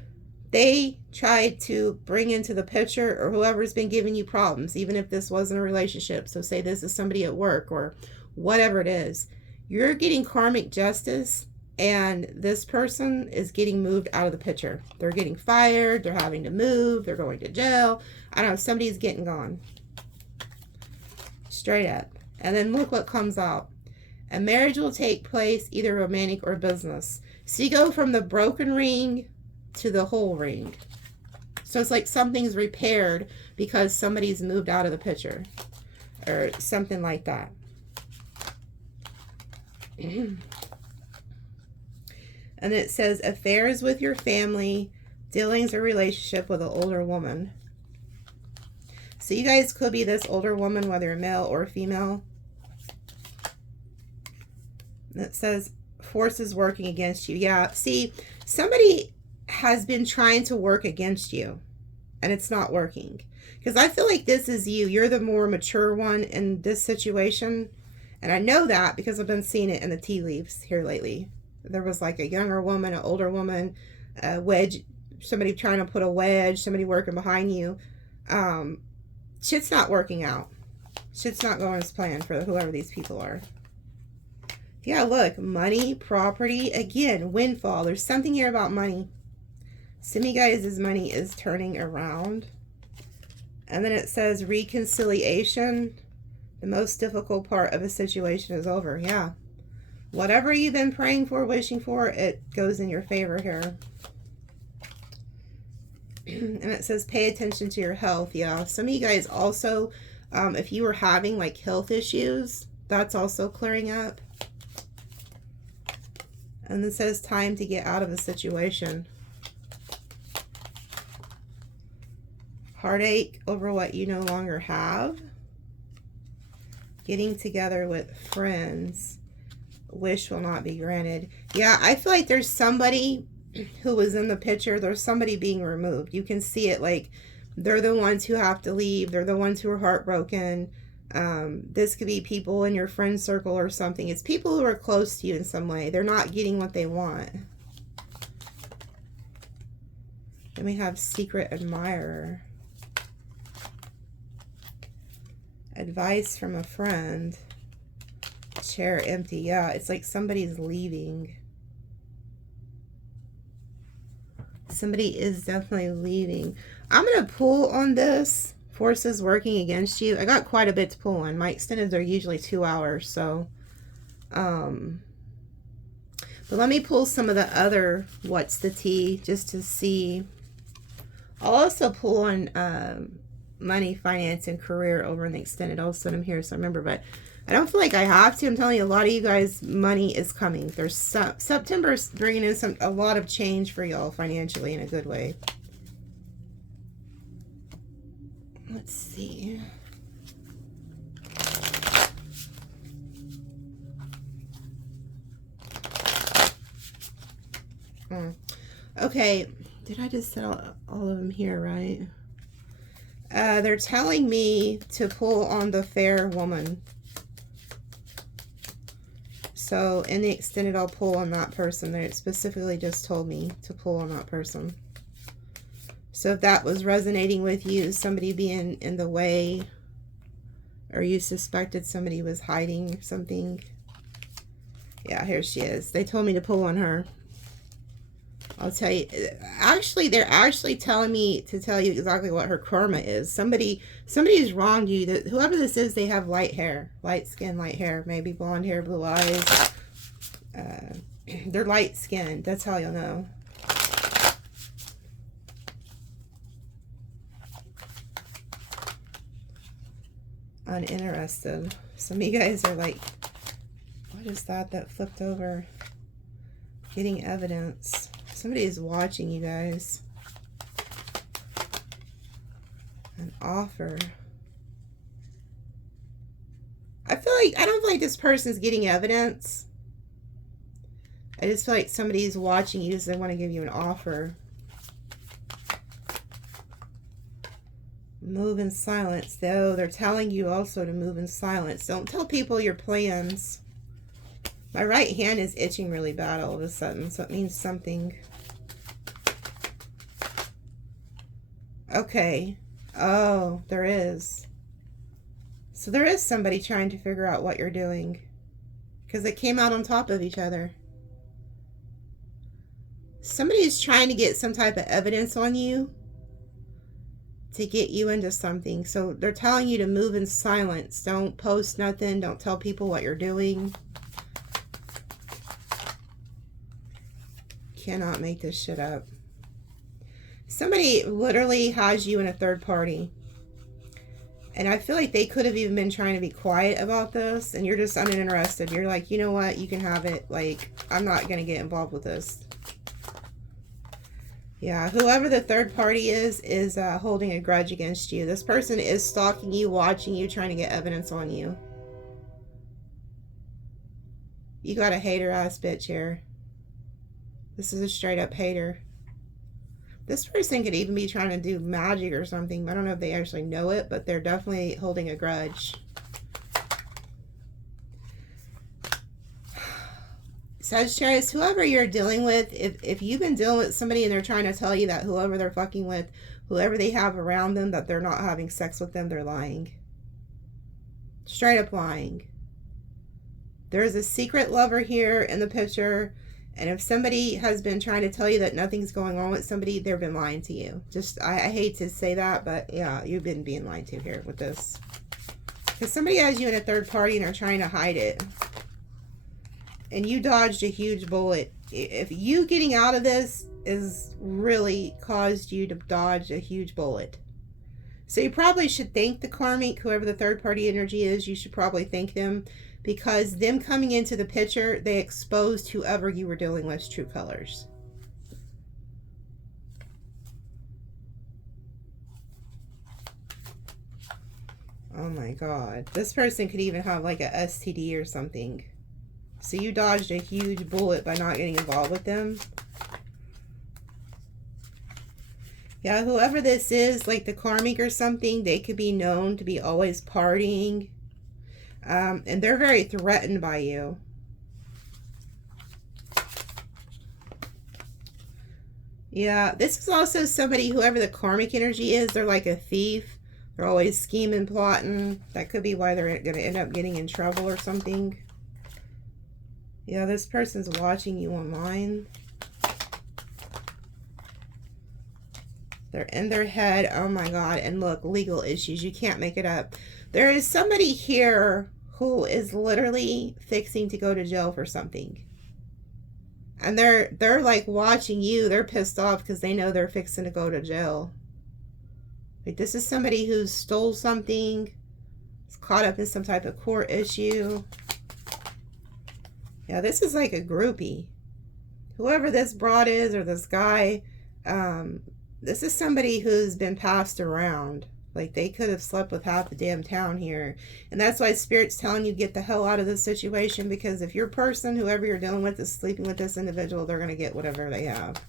they tried to bring into the picture, or whoever's been giving you problems, even if this wasn't a relationship, so say this is somebody at work or whatever it is, you're getting karmic justice, and this person is getting moved out of the picture. They're getting fired, they're having to move, they're going to jail. I don't know, somebody's getting gone. Straight up. And then look what comes out. A marriage will take place, either romantic or business. So you go from the broken ring to the whole ring. So it's like something's repaired because somebody's moved out of the picture, or something like that. And it says affairs with your family, dealings or relationship with an older woman. So you guys could be this older woman, whether you're male or female. And it says forces working against you. Yeah, see, somebody has been trying to work against you. and it's not working. Because I feel like this is you. You're the more mature one in this situation. And I know that because I've been seeing it in the tea leaves here lately. There was like a younger woman, an older woman, a wedge, somebody trying to put a wedge, somebody working behind you. Shit's not working out. Shit's not going as planned for whoever these people are. Yeah, look, money, property, again, windfall. There's something here about money. Some of you guys' money is turning around. And then it says reconciliation. The most difficult part of a situation is over. Yeah. Whatever you've been praying for, wishing for, it goes in your favor here. And it says pay attention to your health. Yeah. Some of you guys also, if you were having like health issues, that's also clearing up. And it says time to get out of a situation. Heartache over what you no longer have. Getting together with friends. Wish will not be granted. Yeah, I feel like there's somebody who was in the picture. There's somebody being removed. You can see it, like they're the ones who have to leave. They're the ones who are heartbroken. This could be people in your friend circle or something. It's people who are close to you in some way. They're not getting what they want. Then we have secret admirer. Advice from a friend. Chair empty. Yeah, it's like somebody's leaving. Somebody is definitely leaving. I'm going to pull on this. Forces working against you. I got quite a bit to pull on. My extendeds are usually 2 hours, so but let me pull some of the other what's the tea just to see. I'll also pull on money, finance, and career over in the extended. I'll set them here so I remember, but I don't feel like I have to. I'm telling you, a lot of you guys, money is coming. There's September's bringing in a lot of change for y'all financially in a good way. Let's see. Okay, did I just set all of them here, right? They're telling me to pull on the fair woman. So in the extended, I'll pull on that person. They specifically just told me to pull on that person. So if that was resonating with you, somebody being in the way, or you suspected somebody was hiding something. Yeah, here she is. They told me to pull on her. I'll tell you, actually, they're actually telling me to tell you exactly what her karma is. Somebody's wronged you. That whoever this is, they have light hair, light skin, light hair, maybe blonde hair, blue eyes. They're light skinned. That's how you'll know. Uninterested. Some of you guys are like, what is that flipped over? Getting evidence. Somebody is watching you guys. An offer. I don't feel like this person's getting evidence. I just feel like somebody's watching you, so they want to give you an offer. Move in silence, though. They're telling you also to move in silence. Don't tell people your plans. My right hand is itching really bad all of a sudden, so it means something. Okay. Oh, there is. So there is somebody trying to figure out what you're doing. Because it came out on top of each other. Somebody's trying to get some type of evidence on you to get you into something. So they're telling you to move in silence. Don't post nothing. Don't tell people what you're doing. Cannot make this shit up. Somebody literally has you in a third party. And I feel like they could have even been trying to be quiet about this. And you're just uninterested. You're like, you know what? You can have it. Like, I'm not going to get involved with this. Yeah, whoever the third party is holding a grudge against you. This person is stalking you, watching you, trying to get evidence on you. You got a hater ass bitch here. This is a straight up hater. This person could even be trying to do magic or something. I don't know if they actually know it, but they're definitely holding a grudge. Sagittarius, whoever you're dealing with, if you've been dealing with somebody and they're trying to tell you that whoever they're fucking with, whoever they have around them, that they're not having sex with them, they're lying. Straight up lying. There's a secret lover here in the picture. And if somebody has been trying to tell you that nothing's going on with somebody, they've been lying to you. Just, I hate to say that, but yeah, you've been being lied to here with this. Because somebody has you in a third party and they're trying to hide it. And you dodged a huge bullet. If you getting out of this is really caused you to dodge a huge bullet. So you probably should thank the karmic, whoever the third party energy is, you should probably thank them. Because them coming into the picture, they exposed whoever you were dealing with's true colors. Oh my God. This person could even have like a STD or something. So you dodged a huge bullet by not getting involved with them. Yeah, whoever this is, like the karmic or something, they could be known to be always partying. And they're very threatened by you. Yeah, this is also somebody, whoever the karmic energy is, they're like a thief. They're always scheming, plotting. That could be why they're going to end up getting in trouble or something. Yeah, this person's watching you online. They're in their head. Oh my God. And look, legal issues. You can't make it up. There is somebody here who is literally fixing to go to jail for something. And they're like watching you. They're pissed off because they know they're fixing to go to jail. Like, this is somebody who stole something. Is caught up in some type of court issue. Yeah, this is like a groupie. Whoever this broad is or this guy, this is somebody who's been passed around. Like, they could have slept with half the damn town here. And that's why Spirit's telling you get the hell out of this situation. Because if your person, whoever you're dealing with, is sleeping with this individual, they're going to get whatever they have.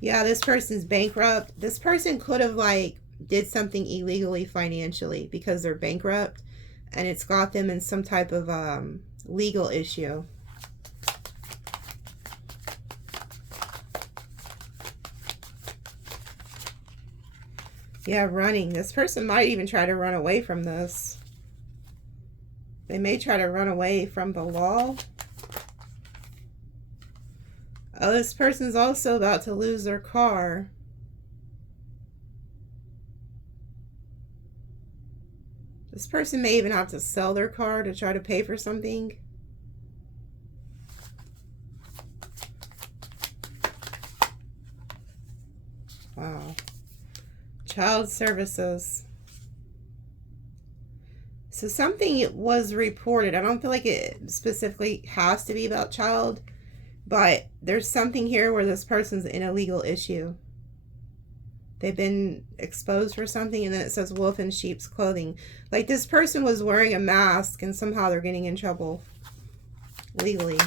Yeah, this person's bankrupt. This person could have, like, did something illegally financially because they're bankrupt. And it's got them in some type of legal issue. Yeah, running. This person might even try to run away from this. They may try to run away from the law. Oh, this person's also about to lose their car. This person may even have to sell their car to try to pay for something. Wow. Child services. So something was reported. I don't feel like it specifically has to be about child, but there's something here where this person's in a legal issue. They've been exposed for something, and then it says wolf in sheep's clothing. Like, this person was wearing a mask and somehow they're getting in trouble legally.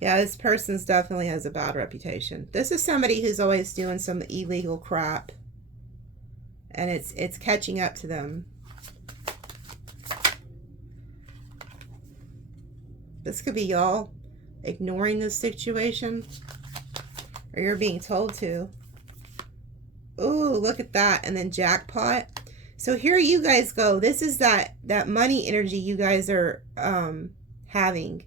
Yeah, this person's definitely has a bad reputation. This is somebody who's always doing some illegal crap. And it's catching up to them. This could be y'all ignoring this situation. Or you're being told to. Ooh, look at that. And then jackpot. So here you guys go. This is that money energy you guys are having.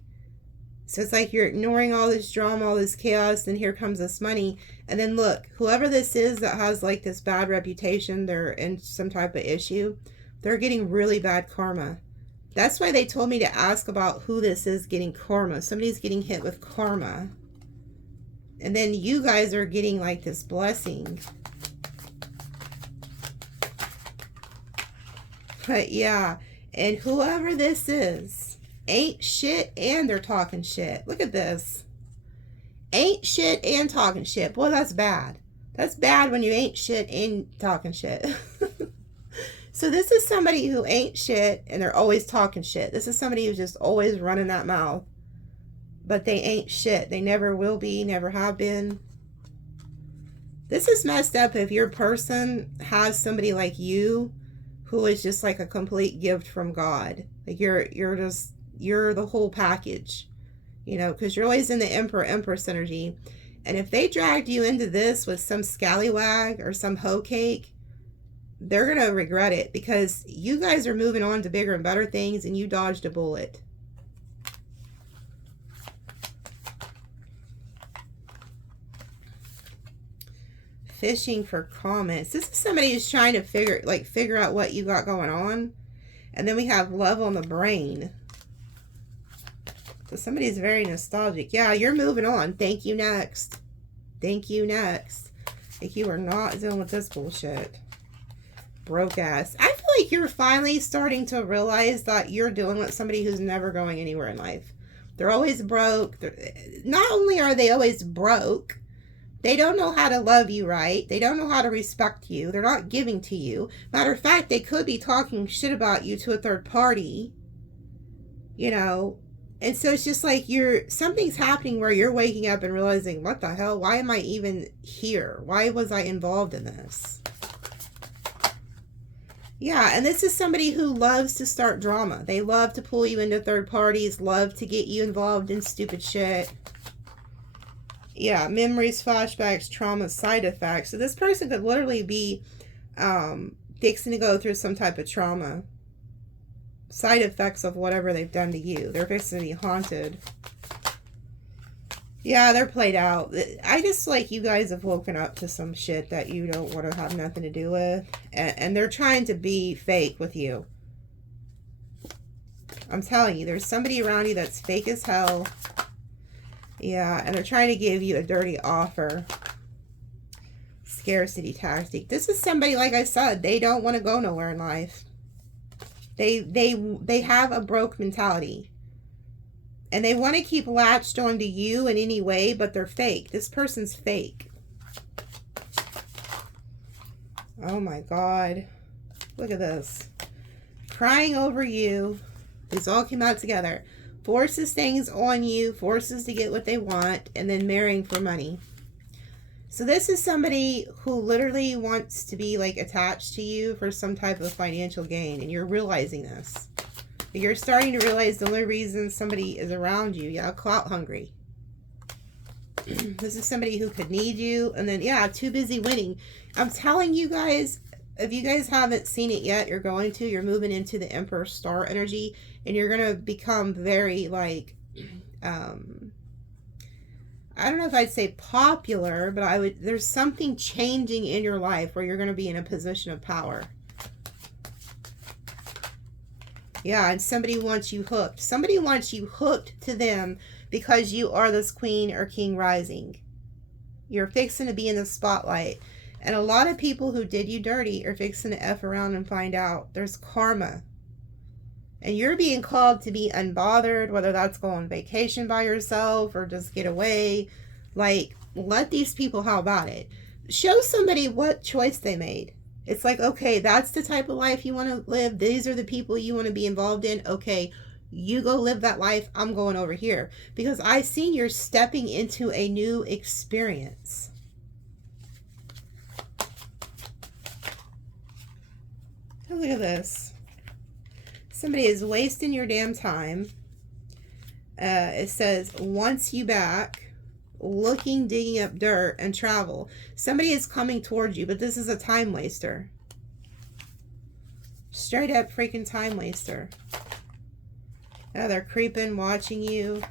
So it's like you're ignoring all this drama, all this chaos, and here comes this money. And then look, whoever this is that has like this bad reputation, they're in some type of issue, they're getting really bad karma. That's why they told me to ask about who this is getting karma. Somebody's getting hit with karma. And then you guys are getting like this blessing. But yeah, and whoever this is, ain't shit and they're talking shit. Look at this. Ain't shit and talking shit. Boy, that's bad. That's bad when you ain't shit and talking shit. So this is somebody who ain't shit and they're always talking shit. This is somebody who's just always running that mouth. but they ain't shit. They never will be, never have been. This is messed up if your person has somebody like you who is just like a complete gift from God. Like you're the whole package, you know, because you're always in the Empress energy. And if they dragged you into this with some scallywag or some hoe cake, they're going to regret it, because you guys are moving on to bigger and better things and you dodged a bullet. Fishing for comments. This is somebody who's trying to figure out what you got going on. And then we have love on the brain. So somebody's very nostalgic. Yeah, you're moving on. Thank you, next. Thank you, next. Like, you are not dealing with this bullshit. Broke ass. I feel like you're finally starting to realize that you're dealing with somebody who's never going anywhere in life. They're always broke. Not only are they always broke, they don't know how to love you right. They don't know how to respect you. They're not giving to you. Matter of fact, they could be talking shit about you to a third party. You know, and so it's just like something's happening where you're waking up and realizing, what the hell? Why am I even here? Why was I involved in this? Yeah, and this is somebody who loves to start drama. They love to pull you into third parties, love to get you involved in stupid shit. Yeah, memories, flashbacks, trauma, side effects. So this person could literally be fixing to go through some type of trauma. Side effects of whatever they've done to you. They're fixing to be haunted. Yeah, they're played out. I just like you guys have woken up to some shit that you don't want to have nothing to do with. And they're trying to be fake with you. I'm telling you, there's somebody around you that's fake as hell. Yeah, and they're trying to give you a dirty offer. Scarcity tactic. This is somebody, like I said, they don't want to go nowhere in life. They have a broke mentality. And they want to keep latched onto you in any way, but they're fake. This person's fake. Oh my God. Look at this. Crying over you. These all came out together. Forces things on you, forces to get what they want, and then marrying for money. So this is somebody who literally wants to be like attached to you for some type of financial gain, and you're realizing this. You're starting to realize the only reason somebody is around you, yeah, clout hungry. This is somebody who could need you, and then, yeah, too busy winning. I'm telling you guys, if you guys haven't seen it yet, you're moving into the Emperor Star energy, and you're going to become very, like, I don't know if I'd say popular, but there's something changing in your life where you're going to be in a position of power. Yeah, and somebody wants you hooked. Somebody wants you hooked to them because you are this queen or king rising. You're fixing to be in the spotlight. And a lot of people who did you dirty are fixing to F around and find out. There's karma. And you're being called to be unbothered, whether that's go on vacation by yourself or just get away. Like, let these people, how about it? Show somebody what choice they made. It's like, okay, that's the type of life you want to live. These are the people you want to be involved in. Okay, you go live that life. I'm going over here. Because I seen you're stepping into a new experience. Oh, look at this. Somebody is wasting your damn time. It says, wants you back. Looking, digging up dirt, and travel. Somebody is coming towards you, but this is a time waster. Straight up freaking time waster. Yeah, they're creeping, watching you.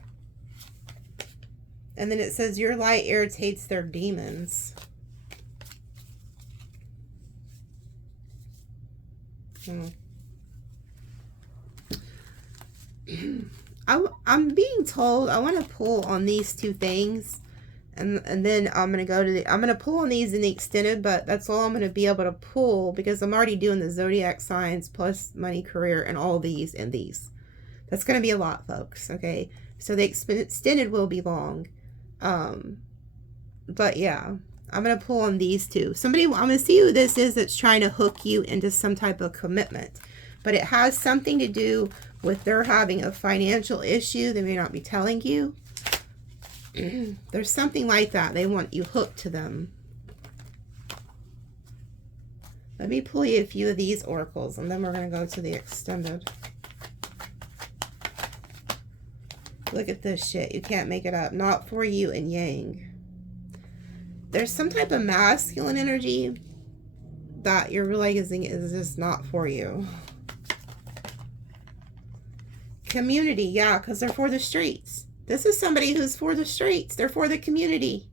And then it says, your light irritates their demons. I'm being told I want to pull on these two things, and then I'm going to go to I'm going to pull on these in the extended, but that's all I'm going to be able to pull because I'm already doing the zodiac signs plus money, career, and all these and these. That's going to be a lot, folks. Okay, so the extended will be long, but yeah, I'm going to pull on these two. I'm going to see who this is that's trying to hook you into some type of commitment, but it has something to do with their having a financial issue they may not be telling you. There's something like that. They want you hooked to them. Let me pull you a few of these oracles, and then we're going to go to the extended. Look at this shit. You can't make it up. Not for you and Yang. There's some type of masculine energy that you're realizing is just not for you. Community, yeah, because they're for the streets. This is somebody who's for the streets. They're for the community.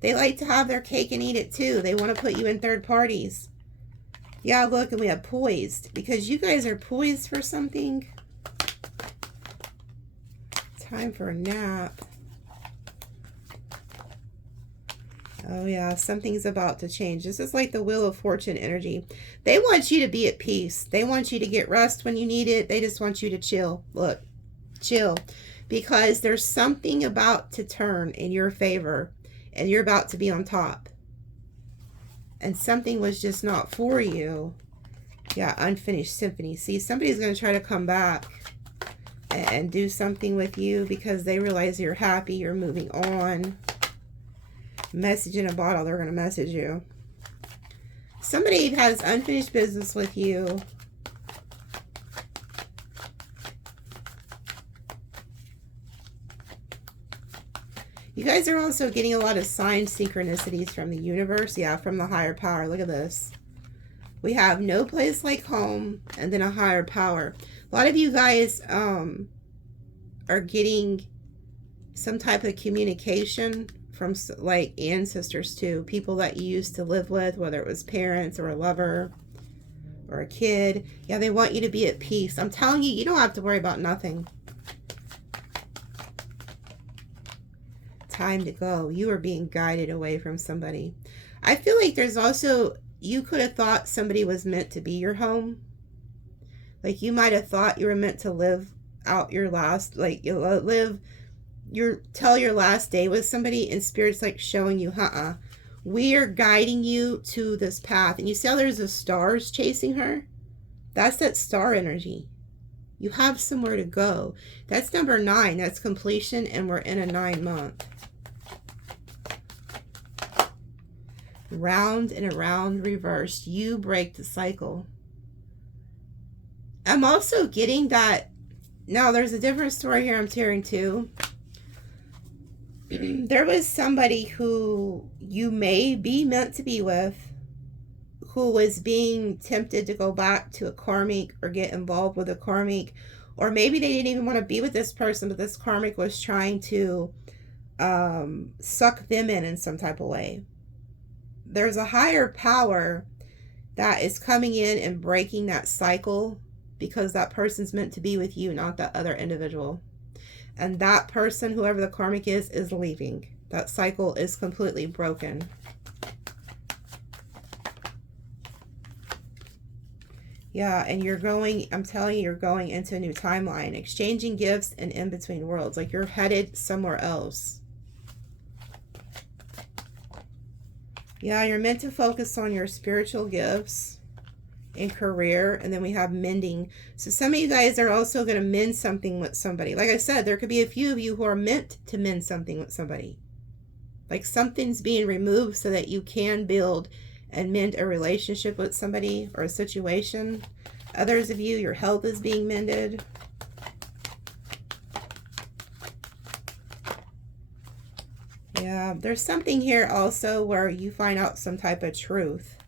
They like to have their cake and eat it too. They want to put you in third parties. Yeah, look, and we have poised. Because you guys are poised for something. Time for a nap. Oh yeah, something's about to change. This is like the Wheel of Fortune energy. They want you to be at peace. They want you to get rest when you need it. They just want you to chill. Look, chill. Because there's something about to turn in your favor. And you're about to be on top. And something was just not for you. Yeah, unfinished symphony. See, somebody's going to try to come back and do something with you because they realize you're happy, you're moving on. Message in a bottle, they're going to message you. Somebody has unfinished business with you. You guys are also getting a lot of sign synchronicities from the universe. Yeah, from the higher power. Look at this. We have no place like home and then a higher power. A lot of you guys are getting some type of communication from like ancestors too. People that you used to live with, whether it was parents or a lover or a kid. Yeah, they want you to be at peace. I'm telling you, you don't have to worry about nothing. Time to go. You are being guided away from somebody. I feel like there's also, you could have thought somebody was meant to be your home. Like you might have thought you were meant to live out your last, like you live tell your last day with somebody, and Spirit's like showing you, we are guiding you to this path. And you see how there's the stars chasing her? That's that star energy. You have somewhere to go. That's number 9. That's completion, and we're in a 9-month. Round and around reversed. You break the cycle. I'm also getting that. Now, there's a different story here I'm hearing too. There was somebody who you may be meant to be with who was being tempted to go back to a karmic or get involved with a karmic, or maybe they didn't even want to be with this person, but this karmic was trying to suck them in some type of way. There's a higher power that is coming in and breaking that cycle because that person's meant to be with you, not that other individual. And that person, whoever the karmic is leaving. That cycle is completely broken. Yeah, and you're going, I'm telling you, you're going into a new timeline, exchanging gifts and in between worlds. Like you're headed somewhere else. Yeah, you're meant to focus on your spiritual gifts and career, and then we have mending. So some of you guys are also going to mend something with somebody. Like I said, there could be a few of you who are meant to mend something with somebody. Like something's being removed so that you can build and mend a relationship with somebody or a situation. Others of you, your health is being mended. Yeah, there's something here also where you find out some type of truth.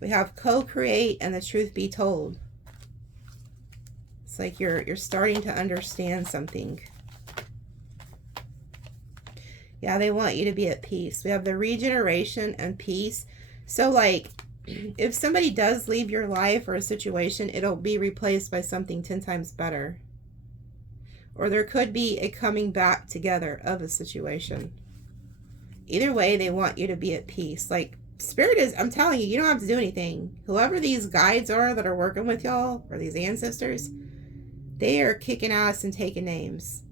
We have co-create and the truth be told. It's like you're starting to understand something. Yeah, they want you to be at peace. We have the regeneration and peace. So like, if somebody does leave your life or a situation, it'll be replaced by something 10 times better. Or there could be a coming back together of a situation. Either way, they want you to be at peace. Like, Spirit is, I'm telling you, you don't have to do anything. Whoever these guides are that are working with y'all, or these ancestors, they are kicking ass and taking names.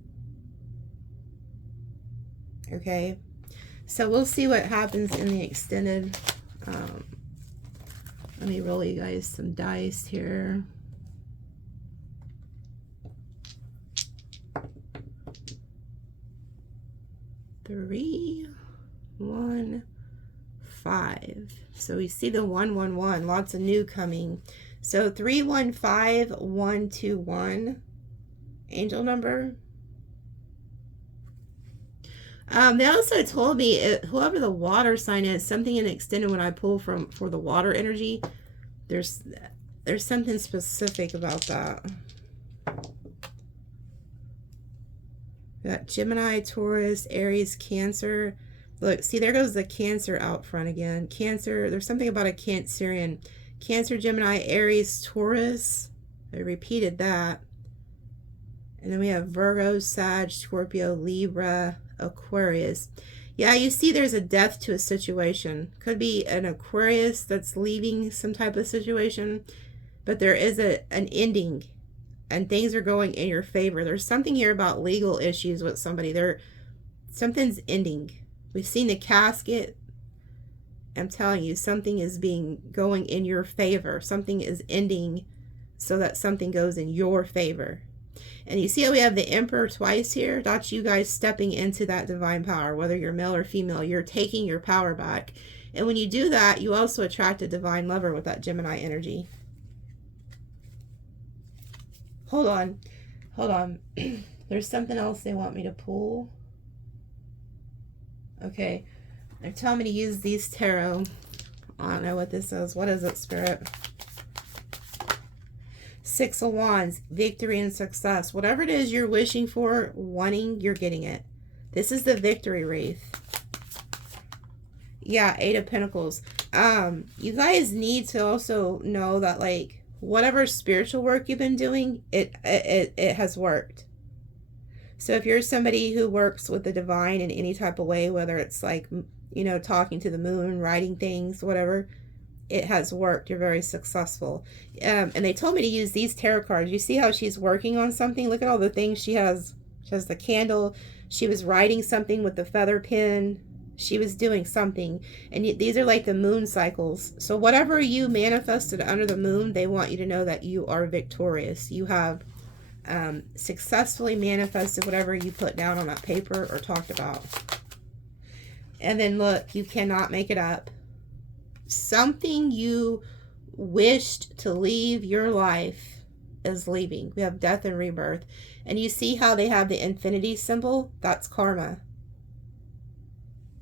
Okay? So we'll see what happens in the extended. Let me roll you guys some dice here. 3, 1, 5. So we see the 111, lots of new coming. So 315121, angel number. They also told me whoever the water sign is, something in extended when I pull for the water energy, there's something specific about that. Got Gemini, Taurus, Aries, Cancer. Look, see, there goes the Cancer out front again. Cancer, there's something about a Cancerian. Cancer, Gemini, Aries, Taurus. I repeated that. And then we have Virgo, Sag, Scorpio, Libra, Aquarius. Yeah, you see there's a death to a situation. Could be an Aquarius that's leaving some type of situation. But there is an ending. And things are going in your favor. There's something here about legal issues with somebody. Something's ending. We've seen the casket. I'm telling you, something is going in your favor. Something is ending so that something goes in your favor. And you see how we have the Emperor twice here? That's you guys stepping into that divine power. Whether you're male or female, you're taking your power back. And when you do that, you also attract a divine lover with that Gemini energy. Hold on. There's something else they want me to pull. Okay. They're telling me to use these tarot. I don't know what this is. What is it, Spirit? 6 of Wands. Victory and success. Whatever it is you're wishing for, wanting, you're getting it. This is the victory wreath. Yeah, 8 of Pentacles. You guys need to also know that, like, whatever spiritual work you've been doing, it has worked. So if you're somebody who works with the divine in any type of way, whether it's like, you know, talking to the moon, writing things, whatever, it has worked. You're very successful. And they told me to use these tarot cards. You see how she's working on something? Look at all the things she has. She has the candle. She was writing something with the feather pen. She was doing something. And these are like the moon cycles. So whatever you manifested under the moon, they want you to know that you are victorious. You have successfully manifested whatever you put down on that paper or talked about. And then look, you cannot make it up. Something you wished to leave your life is leaving. We have death and rebirth. And you see how they have the infinity symbol? That's karma.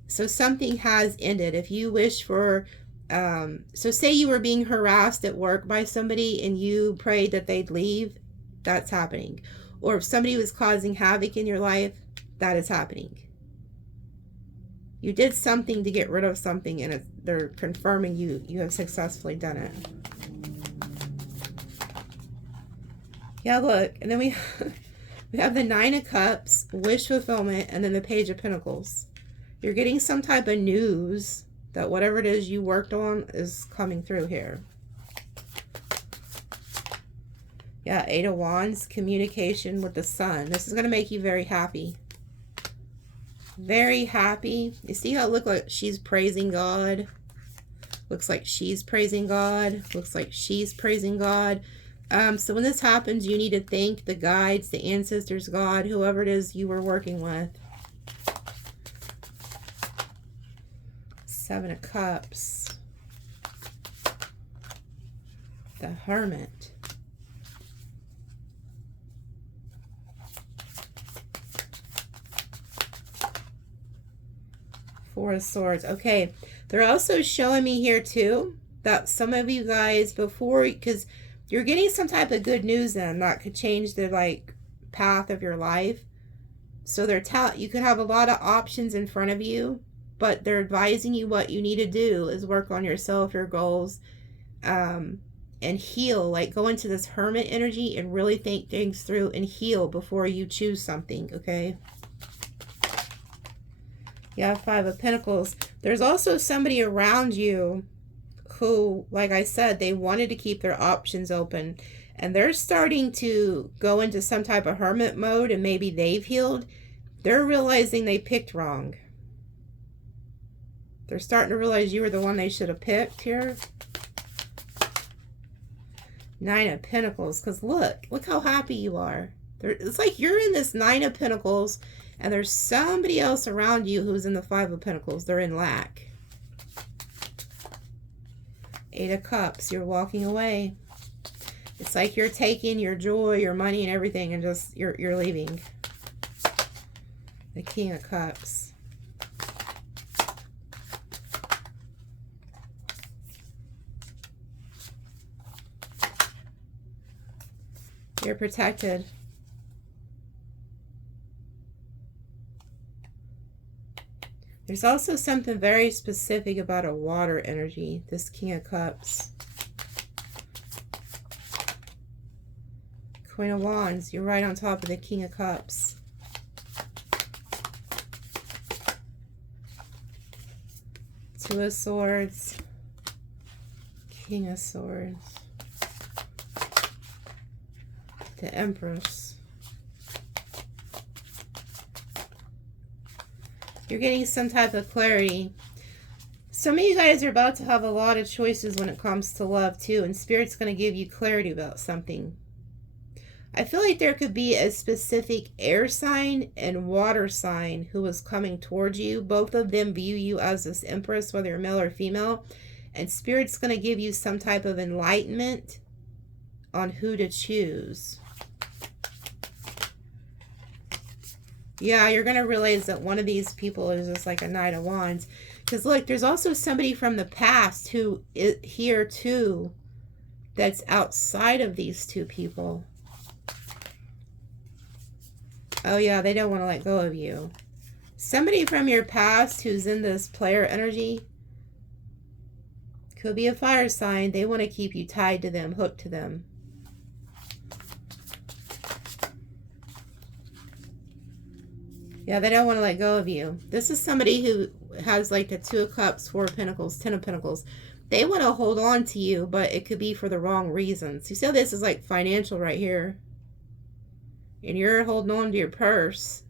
So something has ended. If you wish for, so say you were being harassed at work by somebody and you prayed that they'd leave, that's happening. Or if somebody was causing havoc in your life, that is happening. You did something to get rid of something, and they're confirming you have successfully done it. Yeah, look. And then we have the 9 of Cups, wish fulfillment, and then the Page of Pentacles. You're getting some type of news that whatever it is you worked on is coming through here. Yeah, 8 of Wands, communication with the Sun. This is going to make you very happy. Very happy. You see how it looks like she's praising God? Looks like she's praising God. Looks like she's praising God. So when this happens, you need to thank the guides, the ancestors, God, whoever it is you were working with. 7 of Cups. The Hermit. Four of Swords. Okay, they're also showing me here too that some of you guys before, because you're getting some type of good news in that could change the like path of your life. So they're you could have a lot of options in front of you, but they're advising you what you need to do is work on yourself, your goals, and heal. Like go into this hermit energy and really think things through and heal before you choose something. Okay. Yeah, 5 of Pentacles. There's also somebody around you who, like I said, they wanted to keep their options open. And they're starting to go into some type of hermit mode, and maybe they've healed. They're realizing they picked wrong. They're starting to realize you were the one they should have picked here. 9 of Pentacles. Because look how happy you are. It's like you're in this Nine of Pentacles, and there's somebody else around you who's in the Five of Pentacles. They're in lack. Eight of Cups. You're walking away. It's like you're taking your joy, your money, and everything, and just you're leaving. The King of Cups. You're protected. There's also something very specific about a water energy, this King of Cups. Queen of Wands, you're right on top of the King of Cups. Two of Swords, King of Swords, the Empress. You're getting some type of clarity. Some of you guys are about to have a lot of choices when it comes to love too, and Spirit's going to give you clarity about something. I feel like there could be a specific air sign and water sign who is coming towards you. Both of them view you as this Empress, whether you're male or female, and Spirit's going to give you some type of enlightenment on who to choose. Yeah, you're going to realize that one of these people is just like a Knight of Wands. Because look, there's also somebody from the past who is here too that's outside of these two people. Oh yeah, they don't want to let go of you. Somebody from your past who's in this player energy. Could be a fire sign. They want to keep you tied to them, hooked to them. Yeah, they don't want to let go of you. This is somebody who has like the Two of Cups, Four of Pentacles, Ten of Pentacles. They want to hold on to you, but it could be for the wrong reasons. You see how this is like financial right here? And you're holding on to your purse.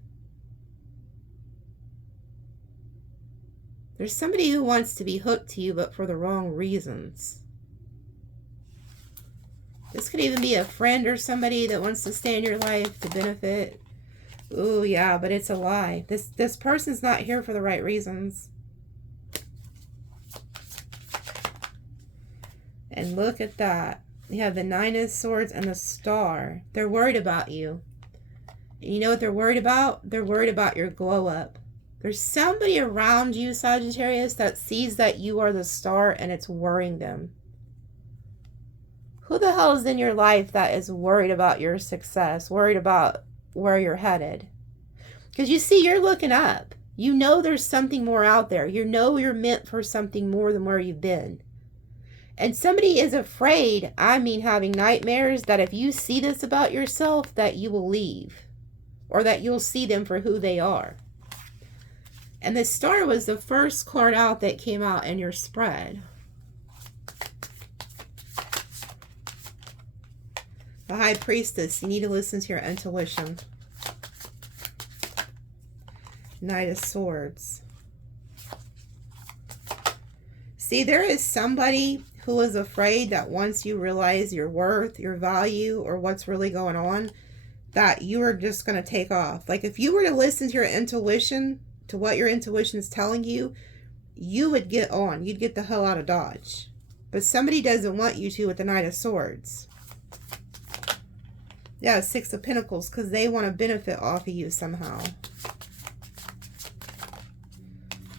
There's somebody who wants to be hooked to you, but for the wrong reasons. This could even be a friend or somebody that wants to stay in your life to benefit. Ooh, yeah, but it's a lie. This person's not here for the right reasons. And look at that. You have the Nine of Swords and the Star. They're worried about you. And you know what they're worried about? They're worried about your glow up. There's somebody around you, Sagittarius, that sees that you are the star and it's worrying them. Who the hell is in your life that is worried about your success, worried about where you're headed? Because you see, you're looking up. You know there's something more out there. You know you're meant for something more than where you've been. And somebody is afraid, I mean having nightmares, that if you see this about yourself, that you will leave. Or that you'll see them for who they are. And the Star was the first card out that came out in your spread. The High Priestess, you need to listen to your intuition. Knight of Swords. See, there is somebody who is afraid that once you realize your worth, your value, or what's really going on, that you are just going to take off. Like if you were to listen to your intuition, to what your intuition is telling you, you would get on. You'd get the hell out of Dodge. But somebody doesn't want you to with the Knight of Swords. Yeah, Six of Pentacles, because they want to benefit off of you somehow.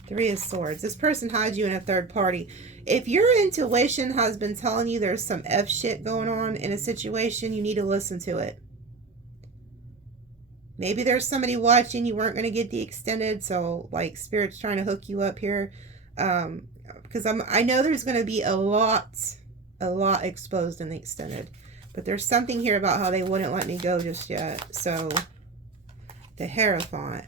Three of Swords. This person has you in a third party. If your intuition has been telling you there's some F shit going on in a situation, you need to listen to it. Maybe there's somebody watching, you weren't going to get the extended, so like Spirit's trying to hook you up here. Because I know there's going to be a lot exposed in the extended. But there's something here about how they wouldn't let me go just yet. So, the Hierophant.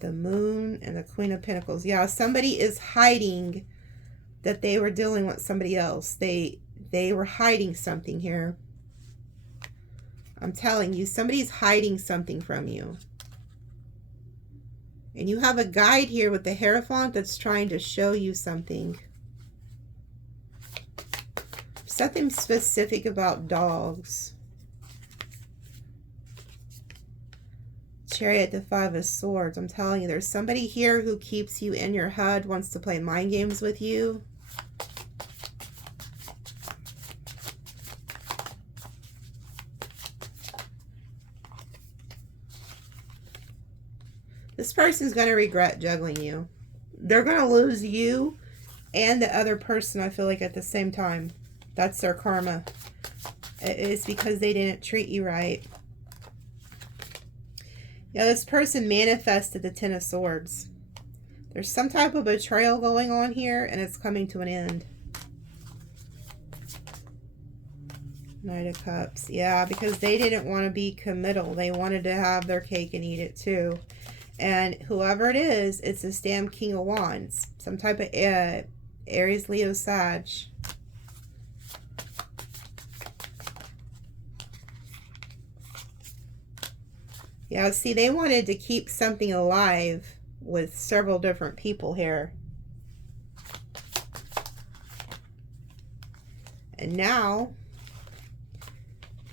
The Moon and the Queen of Pentacles. Yeah, somebody is hiding that they were dealing with somebody else. They were hiding something here. I'm telling you, somebody's hiding something from you. And you have a guide here with the Hierophant that's trying to show you something. Something specific about dogs. Chariot, the 5 of Swords. I'm telling you, there's somebody here who keeps you in your head, wants to play mind games with you. This person's going to regret juggling you. They're going to lose you and the other person, I feel like, at the same time. That's their karma. It's because they didn't treat you right. Now, this person manifested the 10 of Swords. There's some type of betrayal going on here, and it's coming to an end. Knight of Cups. Yeah, because they didn't want to be committal. They wanted to have their cake and eat it too. And whoever it is, it's this damn King of Wands. Some type of Aries, Leo, Sag. Yeah, see, they wanted to keep something alive with several different people here. And now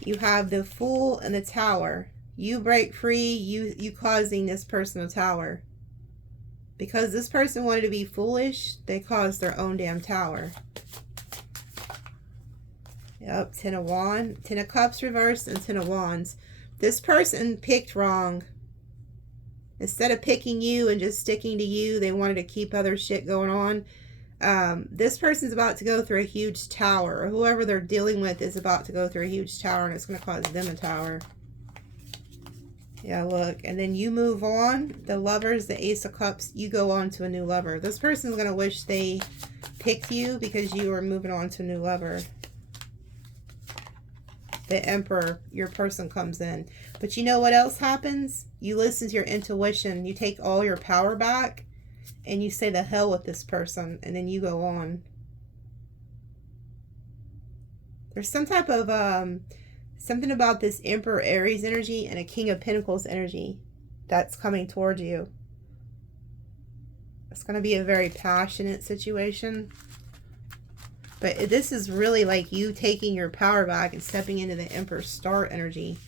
you have the Fool and the Tower. You break free, you causing this person a tower. Because this person wanted to be foolish, they caused their own damn tower. Yep, 10 of Cups reversed and 10 of Wands. This person picked wrong. Instead of picking you and just sticking to you, they wanted to keep other shit going on. This person's about to go through a huge tower. Or whoever they're dealing with is about to go through a huge tower, and it's going to cause them a tower. Yeah, look. And then you move on. The Lovers, the Ace of Cups, you go on to a new lover. This person's going to wish they picked you because you are moving on to a new lover. The Emperor, your person comes in. But you know what else happens? You listen to your intuition. You take all your power back and you say the hell with this person, and then you go on. There's some type of something about this Emperor Aries energy and a King of Pentacles energy that's coming towards you. It's going to be a very passionate situation. But this is really like you taking your power back and stepping into the Emperor Star energy.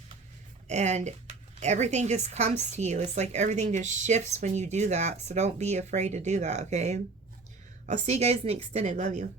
And everything just comes to you. It's like everything just shifts when you do that. So don't be afraid to do that, okay? I'll see you guys in the extended. Love you.